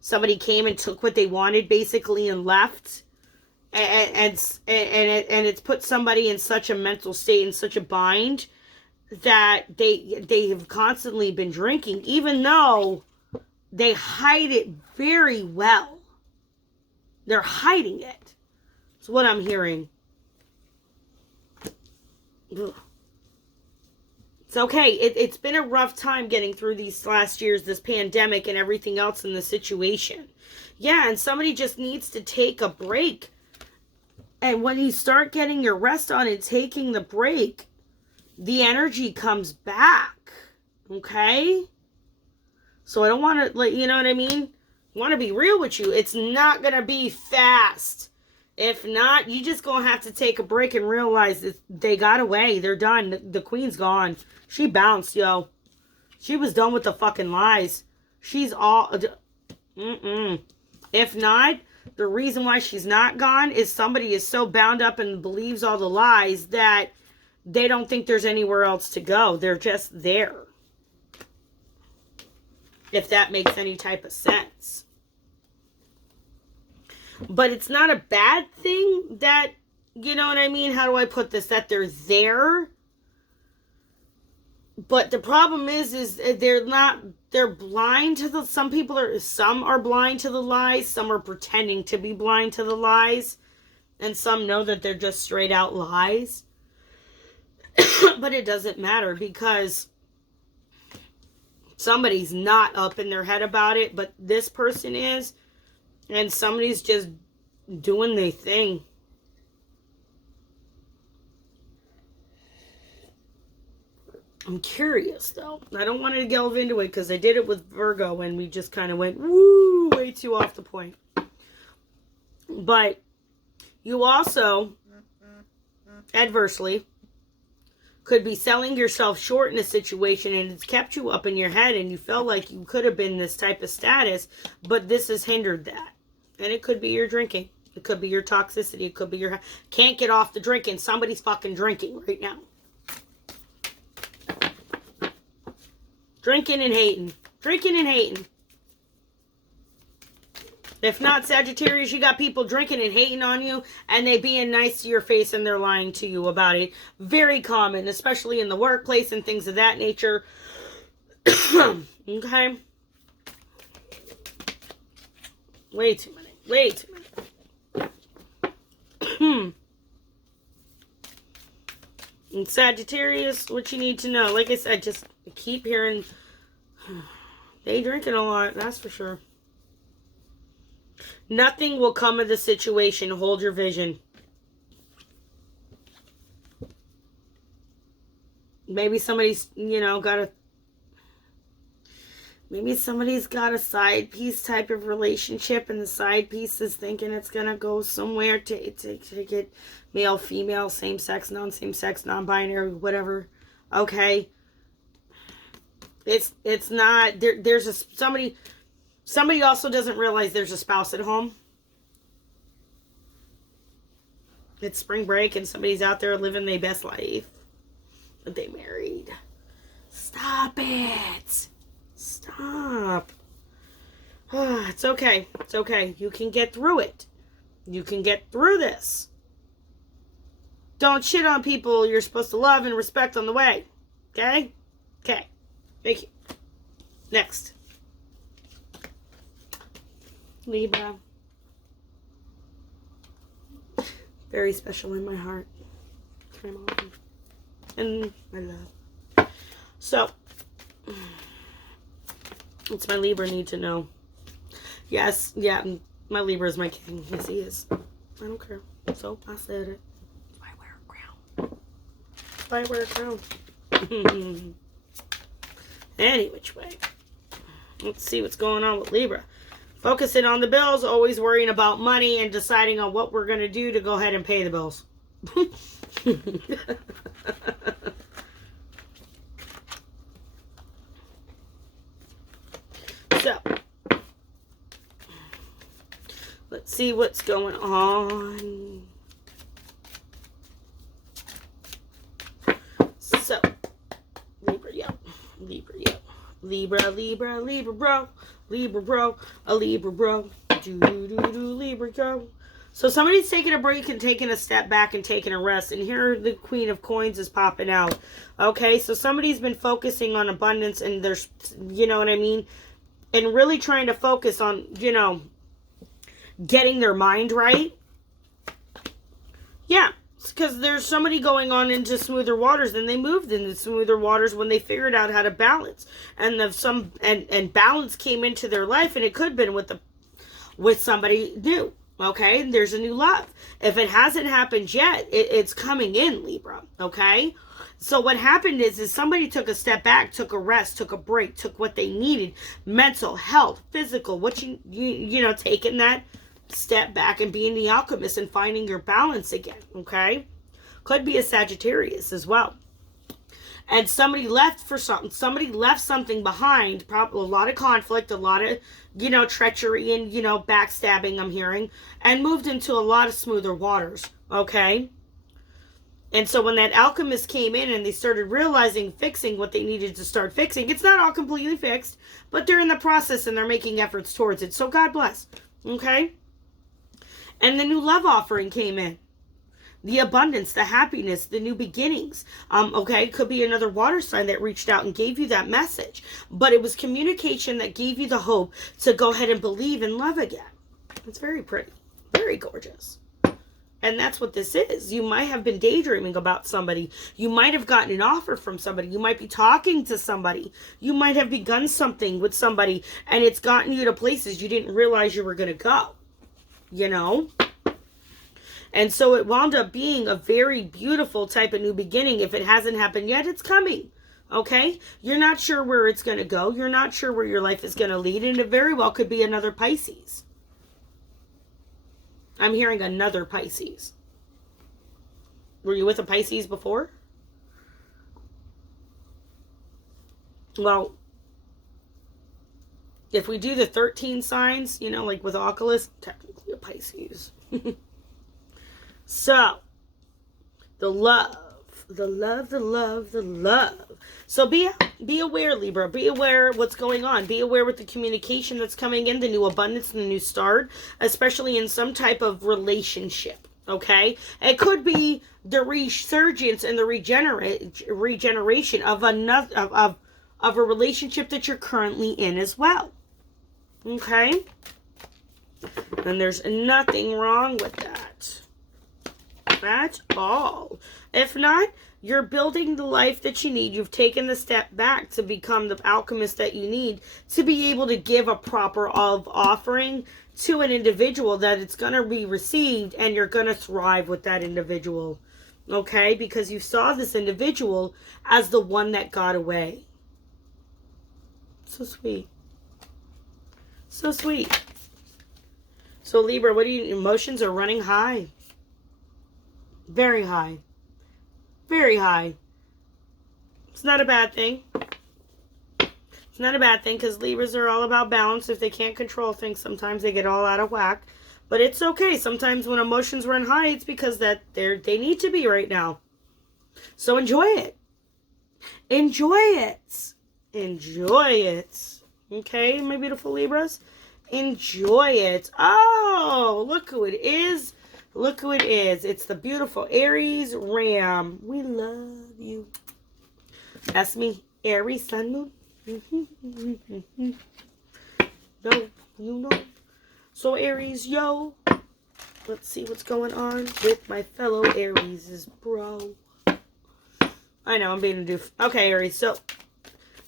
Somebody came and took what they wanted, basically, and left. And it's put somebody in such a mental state, in such a bind, that they have constantly been drinking, even though they hide it very well. They're hiding it. That's what I'm hearing. Ugh. It's okay. It's been a rough time getting through these last years, this pandemic and everything else in the situation. Yeah, and somebody just needs to take a break. And when you start getting your rest on and taking the break, the energy comes back. Okay? So I don't want to, you know what I mean? I want to be real with you. It's not going to be fast. If not, you just gonna have to take a break and realize that they got away. They're done. The queen's gone. She bounced, yo. She was done with the fucking lies. She's all... If not, the reason why she's not gone is somebody is so bound up and believes all the lies that they don't think there's anywhere else to go. They're just there. If that makes any type of sense. But it's not a bad thing that, you know what I mean? How do I put this? That they're there. But the problem is they're blind to some are blind to the lies. Some are pretending to be blind to the lies. And some know that they're just straight out lies. But it doesn't matter because somebody's not up in their head about it, but this person is. And somebody's just doing their thing. I'm curious, though. I don't want to delve into it because I did it with Virgo and we just kind of went, woo, way too off the point. But you also, adversely, could be selling yourself short in a situation and it's kept you up in your head and you felt like you could have been this type of status, but this has hindered that. And it could be your drinking. It could be your toxicity. It could be your... Can't get off the drinking. Somebody's fucking drinking right now. Drinking and hating. Drinking and hating. If not Sagittarius, you got people drinking and hating on you and they being nice to your face and they're lying to you about it. Very common, especially in the workplace and things of that nature. Okay? Way too many. Way too many. And Sagittarius, what you need to know. Like I said, just keep hearing. They drinking a lot, that's for sure. Nothing will come of the situation. Hold your vision. Maybe somebody's, maybe somebody's got a side piece type of relationship and the side piece is thinking it's going to go somewhere to get male, female, same sex, non-same sex, non-binary, whatever. Okay. It's not, there's somebody also doesn't realize there's a spouse at home. It's spring break and somebody's out there living their best life. But they married. Stop it. Stop. It's okay. It's okay. You can get through it. You can get through this. Don't shit on people you're supposed to love and respect on the way. Okay? Okay. Thank you. Next. Libra. Very special in my heart. It's my mom. And my love. So, what's my Libra need to know? Yes, yeah, my Libra is my king. Yes, he is. I don't care. So, I said it. I wear a crown. I wear a crown. Any which way. Let's see what's going on with Libra. Focusing on the bills, always worrying about money and deciding on what we're going to do to go ahead and pay the bills. So, let's see what's going on. So, Libra, yeah. Libra, yeah. Libra, Libra, Libra, bro. Libra, bro. A Libra, bro. Libra, go. So somebody's taking a break and taking a step back and taking a rest. And here the Queen of Coins is popping out. Okay, so somebody's been focusing on abundance and there's, you know what I mean? And really trying to focus on, getting their mind right. Yeah, because there's somebody going on into smoother waters, and they moved into smoother waters when they figured out how to balance. And and balance came into their life, and it could have been with somebody new. Okay, there's a new love. If it hasn't happened yet, it's coming in, Libra. Okay, so what happened is somebody took a step back, took a rest, took a break, took what they needed, mental health, physical. What you taking that step back and being the alchemist and finding your balance again. Okay, could be a Sagittarius as well. And somebody left for something. Somebody left something behind. Probably a lot of conflict, a lot of, treachery and, backstabbing, I'm hearing. And moved into a lot of smoother waters. Okay? And so when that alchemist came in and they started realizing, fixing what they needed to start fixing, it's not all completely fixed, but they're in the process and they're making efforts towards it. So God bless. Okay? And the new love offering came in. The abundance, the happiness, the new beginnings. Okay, it could be another water sign that reached out and gave you that message. But it was communication that gave you the hope to go ahead and believe in love again. It's very pretty. Very gorgeous. And that's what this is. You might have been daydreaming about somebody. You might have gotten an offer from somebody. You might be talking to somebody. You might have begun something with somebody and it's gotten you to places you didn't realize you were going to go. You know? And so it wound up being a very beautiful type of new beginning. If it hasn't happened yet, it's coming. Okay? You're not sure where it's going to go. You're not sure where your life is going to lead. And it very well could be another Pisces. I'm hearing another Pisces. Were you with a Pisces before? Well, if we do the 13 signs, you know, like with Oculus, technically a Pisces. So, the love. So be aware, Libra. Be aware what's going on. Be aware with the communication that's coming in, the new abundance and the new start, especially in some type of relationship. Okay? It could be the resurgence and the regeneration of another of a relationship that you're currently in as well. Okay? And there's nothing wrong with that. At all. If not, you're building the life that you need. You've taken the step back to become the alchemist that you need to be able to give a proper offering to an individual that it's going to be received and you're going to thrive with that individual. Okay? Because you saw this individual as the one that got away. So sweet. So sweet. So Libra, what do you, emotions are running high. Very high. Very high. It's not a bad thing. It's not a bad thing because Libras are all about balance. If they can't control things, sometimes they get all out of whack. But it's okay. Sometimes when emotions run high, it's because that they need to be right now. So enjoy it. Enjoy it. Enjoy it. Okay, my beautiful Libras? Enjoy it. Oh, look who it is. Look who it is. It's the beautiful Aries Ram. We love you. That's me. Aries Sun Moon. No, you know. So Aries, yo. Let's see what's going on with my fellow Aries, bro. I know, I'm being a doof. Okay, Aries. So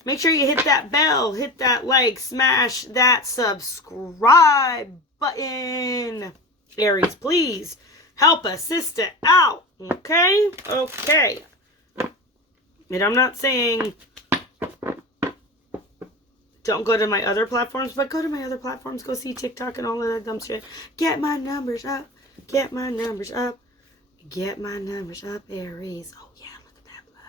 make sure you hit that bell. Hit that like. Smash that subscribe button. Aries, please help a sister out. Okay? Okay. And I'm not saying don't go to my other platforms, but go to my other platforms. Go see TikTok and all of that dumb shit. Get my numbers up. Get my numbers up. Get my numbers up, Aries. Oh, yeah, look at that love.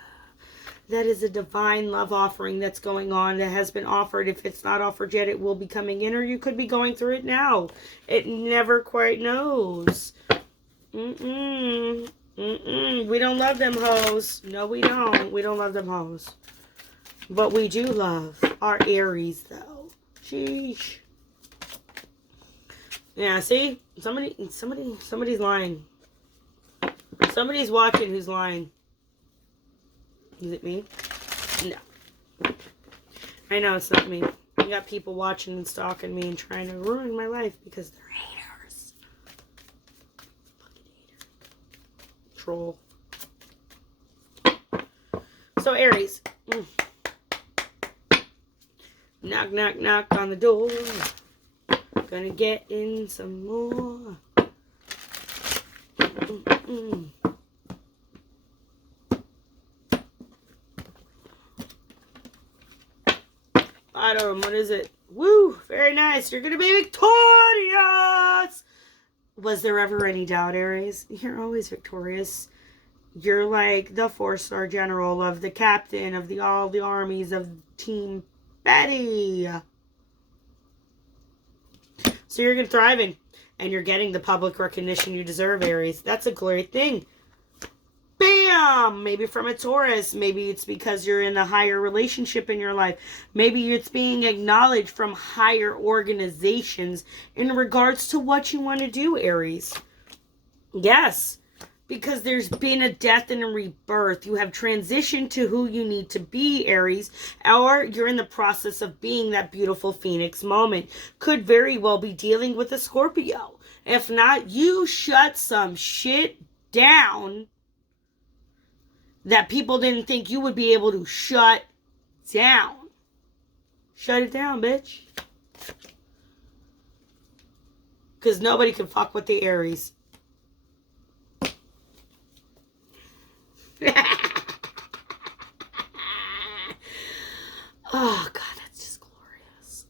That is a divine love offering that's going on, that has been offered. If it's not offered yet, it will be coming in, or you could be going through it now. It never quite knows. We don't love them hoes. No, we don't. We don't love them hoes. But we do love our Aries, though. Sheesh. Yeah, see? Somebody's lying. Somebody's watching who's lying. Is it me? No. I know it's not me. I got people watching and stalking me and trying to ruin my life because they're haters. Fucking hater. Troll. So Aries. Knock, knock, knock on the door. Gonna get in some more. Bottom, what is it? Woo! Very nice. You're gonna be victorious! Was there ever any doubt, Aries? You're always victorious. You're like the 4-star general of the captain of all the armies of Team Betty. So you're thriving. And you're getting the public recognition you deserve, Aries. That's a great thing. Bam! bam, maybe from a Taurus. Maybe it's because you're in a higher relationship in your life. Maybe it's being acknowledged from higher organizations in regards to what you want to do, Aries. Yes, because there's been a death and a rebirth. You have transitioned to who you need to be, Aries, or you're in the process of being that beautiful Phoenix moment. Could very well be dealing with a Scorpio. If not, you shut some shit down that people didn't think you would be able to shut down. Shut it down, bitch. Because nobody can fuck with the Aries. Oh, God, that's just glorious.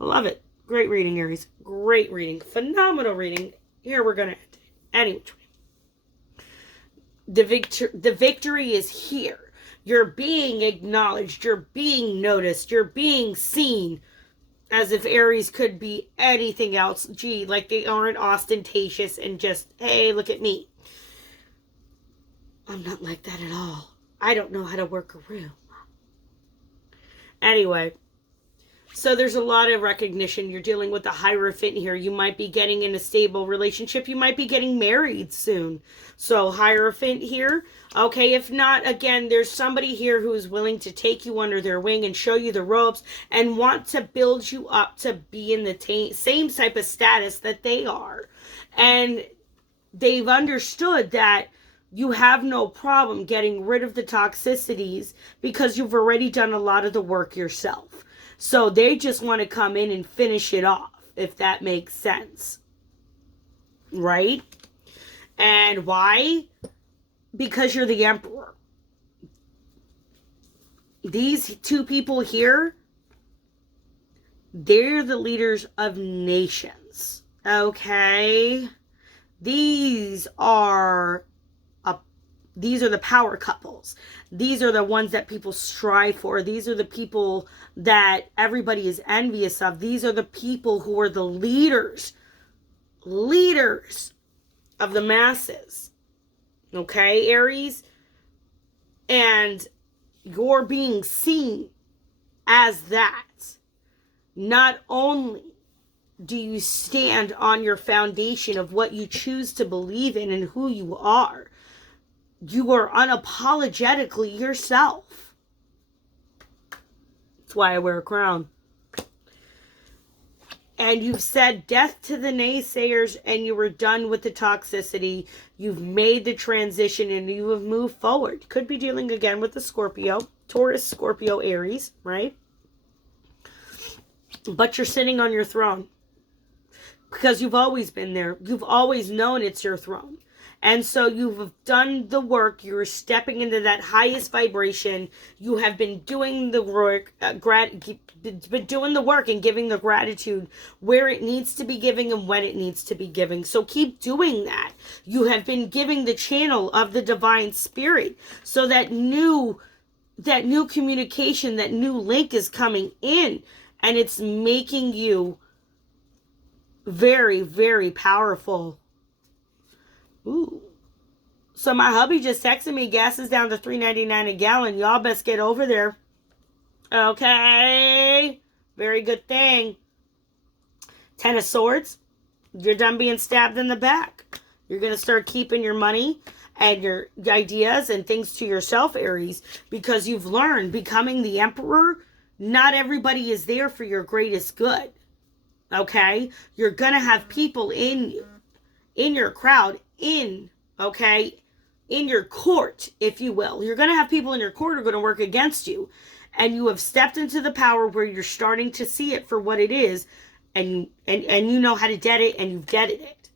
I love it. Great reading, Aries. Great reading. Phenomenal reading. Here we're going to end it. Anyway, the victory is here. You're being acknowledged. You're being noticed. You're being seen. As if Aries could be anything else. Gee, like they aren't ostentatious and just, hey, look at me. I'm not like that at all. I don't know how to work a room. Anyway, so there's a lot of recognition. You're dealing with a Hierophant here. You might be getting in a stable relationship. You might be getting married soon. So Hierophant here. Okay, if not, again, there's somebody here who is willing to take you under their wing and show you the ropes and want to build you up to be in the same type of status that they are. And they've understood that you have no problem getting rid of the toxicities because you've already done a lot of the work yourself. So they just want to come in and finish it off, if that makes sense. Right? And why? Because you're the Emperor. These two people here, they're the leaders of nations. Okay? These are the power couples. These are the ones that people strive for. These are the people that everybody is envious of. These are the people who are the leaders of the masses. Okay, Aries? And you're being seen as that. Not only do you stand on your foundation of what you choose to believe in and who you are unapologetically yourself. That's why I wear a crown. And you've said death to the naysayers and you were done with the toxicity. You've made the transition and you have moved forward. Could be dealing again with the Scorpio. Taurus, Scorpio, Aries, right? But you're sitting on your throne. Because you've always been there. You've always known it's your throne. And so you've done the work. You're stepping into that highest vibration. You have been doing the work, been doing the work and giving the gratitude where it needs to be giving and when it needs to be giving. So keep doing that. You have been giving the channel of the divine spirit. So that new communication, that new link is coming in. And it's making you very, very powerful. Ooh. So my hubby just texted me, gas is down to $3.99 a gallon. Y'all best get over there. Okay. Very good thing. 10 of Swords. You're done being stabbed in the back. You're going to start keeping your money and your ideas and things to yourself, Aries, because you've learned becoming the Emperor, not everybody is there for your greatest good. Okay? You're going to have people in your crowd, in your court, if you will. You're going to have people in your court who are going to work against you. And you have stepped into the power where you're starting to see it for what it is. And you know how to dead it, and you've deaded it.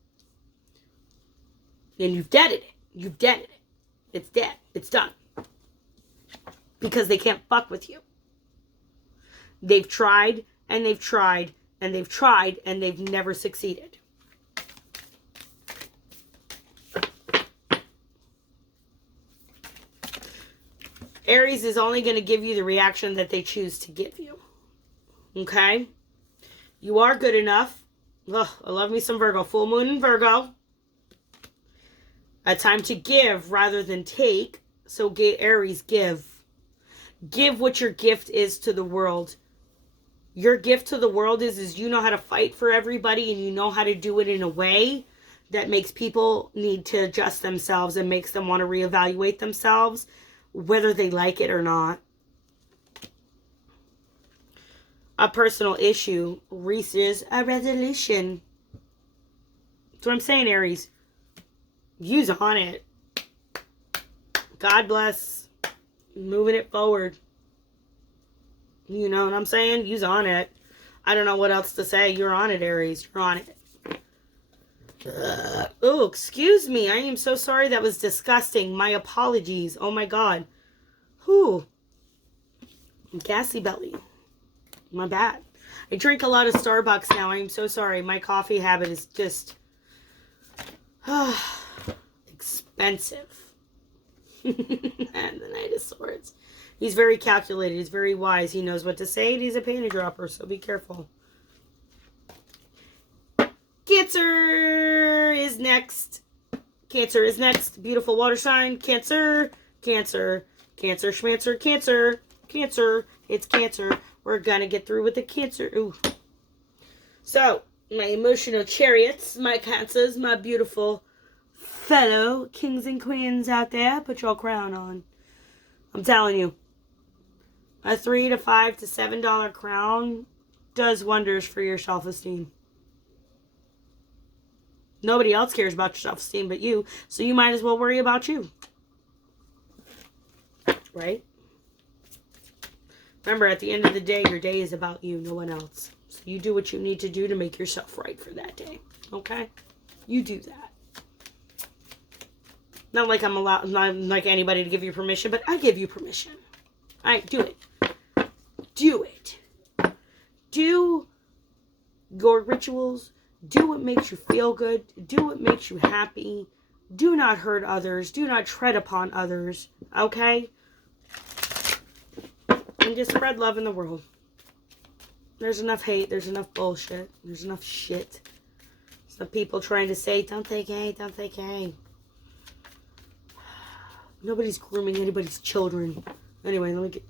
And you've deaded it. You've deaded it. It's dead. It's done. Because they can't fuck with you. They've tried, and they've tried, and they've tried, and they've never succeeded. Aries is only going to give you the reaction that they choose to give you. Okay? You are good enough. Ugh, I love me some Virgo. Full moon in Virgo. A time to give rather than take. So Aries, give. Give what your gift is to the world. Your gift to the world is you know how to fight for everybody, and you know how to do it in a way that makes people need to adjust themselves and makes them want to reevaluate themselves, whether they like it or not. A personal issue reaches a resolution. That's what I'm saying, Aries. Use on it. God bless. Moving it forward. You know what I'm saying? Use on it. I don't know what else to say. You're on it, Aries. You're on it. Oh, excuse me. I am so sorry. That was disgusting. My apologies. Oh my God. Whew. Gassy belly. My bad. I drink a lot of Starbucks now. I'm so sorry. My coffee habit is just expensive. And the Knight of Swords. He's very calculated. He's very wise. He knows what to say. And he's a panty dropper, so be careful. Cancer is next. Cancer is next. Beautiful water sign. Cancer. Cancer. Cancer. Schmancer. Cancer. Cancer. It's Cancer. We're gonna get through with the Cancer. Ooh. So, my emotional chariots, my Cancers, my beautiful fellow kings and queens out there, put your crown on. I'm telling you, a $3 to $5 to $7 crown does wonders for your self-esteem. Nobody else cares about your self-esteem but you, so you might as well worry about you. Right? Remember, at the end of the day, your day is about you, no one else. So you do what you need to do to make yourself right for that day. Okay? You do that. Not like I'm like anybody to give you permission, but I give you permission. All right, do it. Do it. Do your rituals. Do what makes you feel good. Do what makes you happy. Do not hurt others. Do not tread upon others. Okay? And just spread love in the world. There's enough hate. There's enough bullshit. There's enough shit. Some people trying to say, don't take hate, don't take hate. Nobody's grooming anybody's children. Anyway, let me get...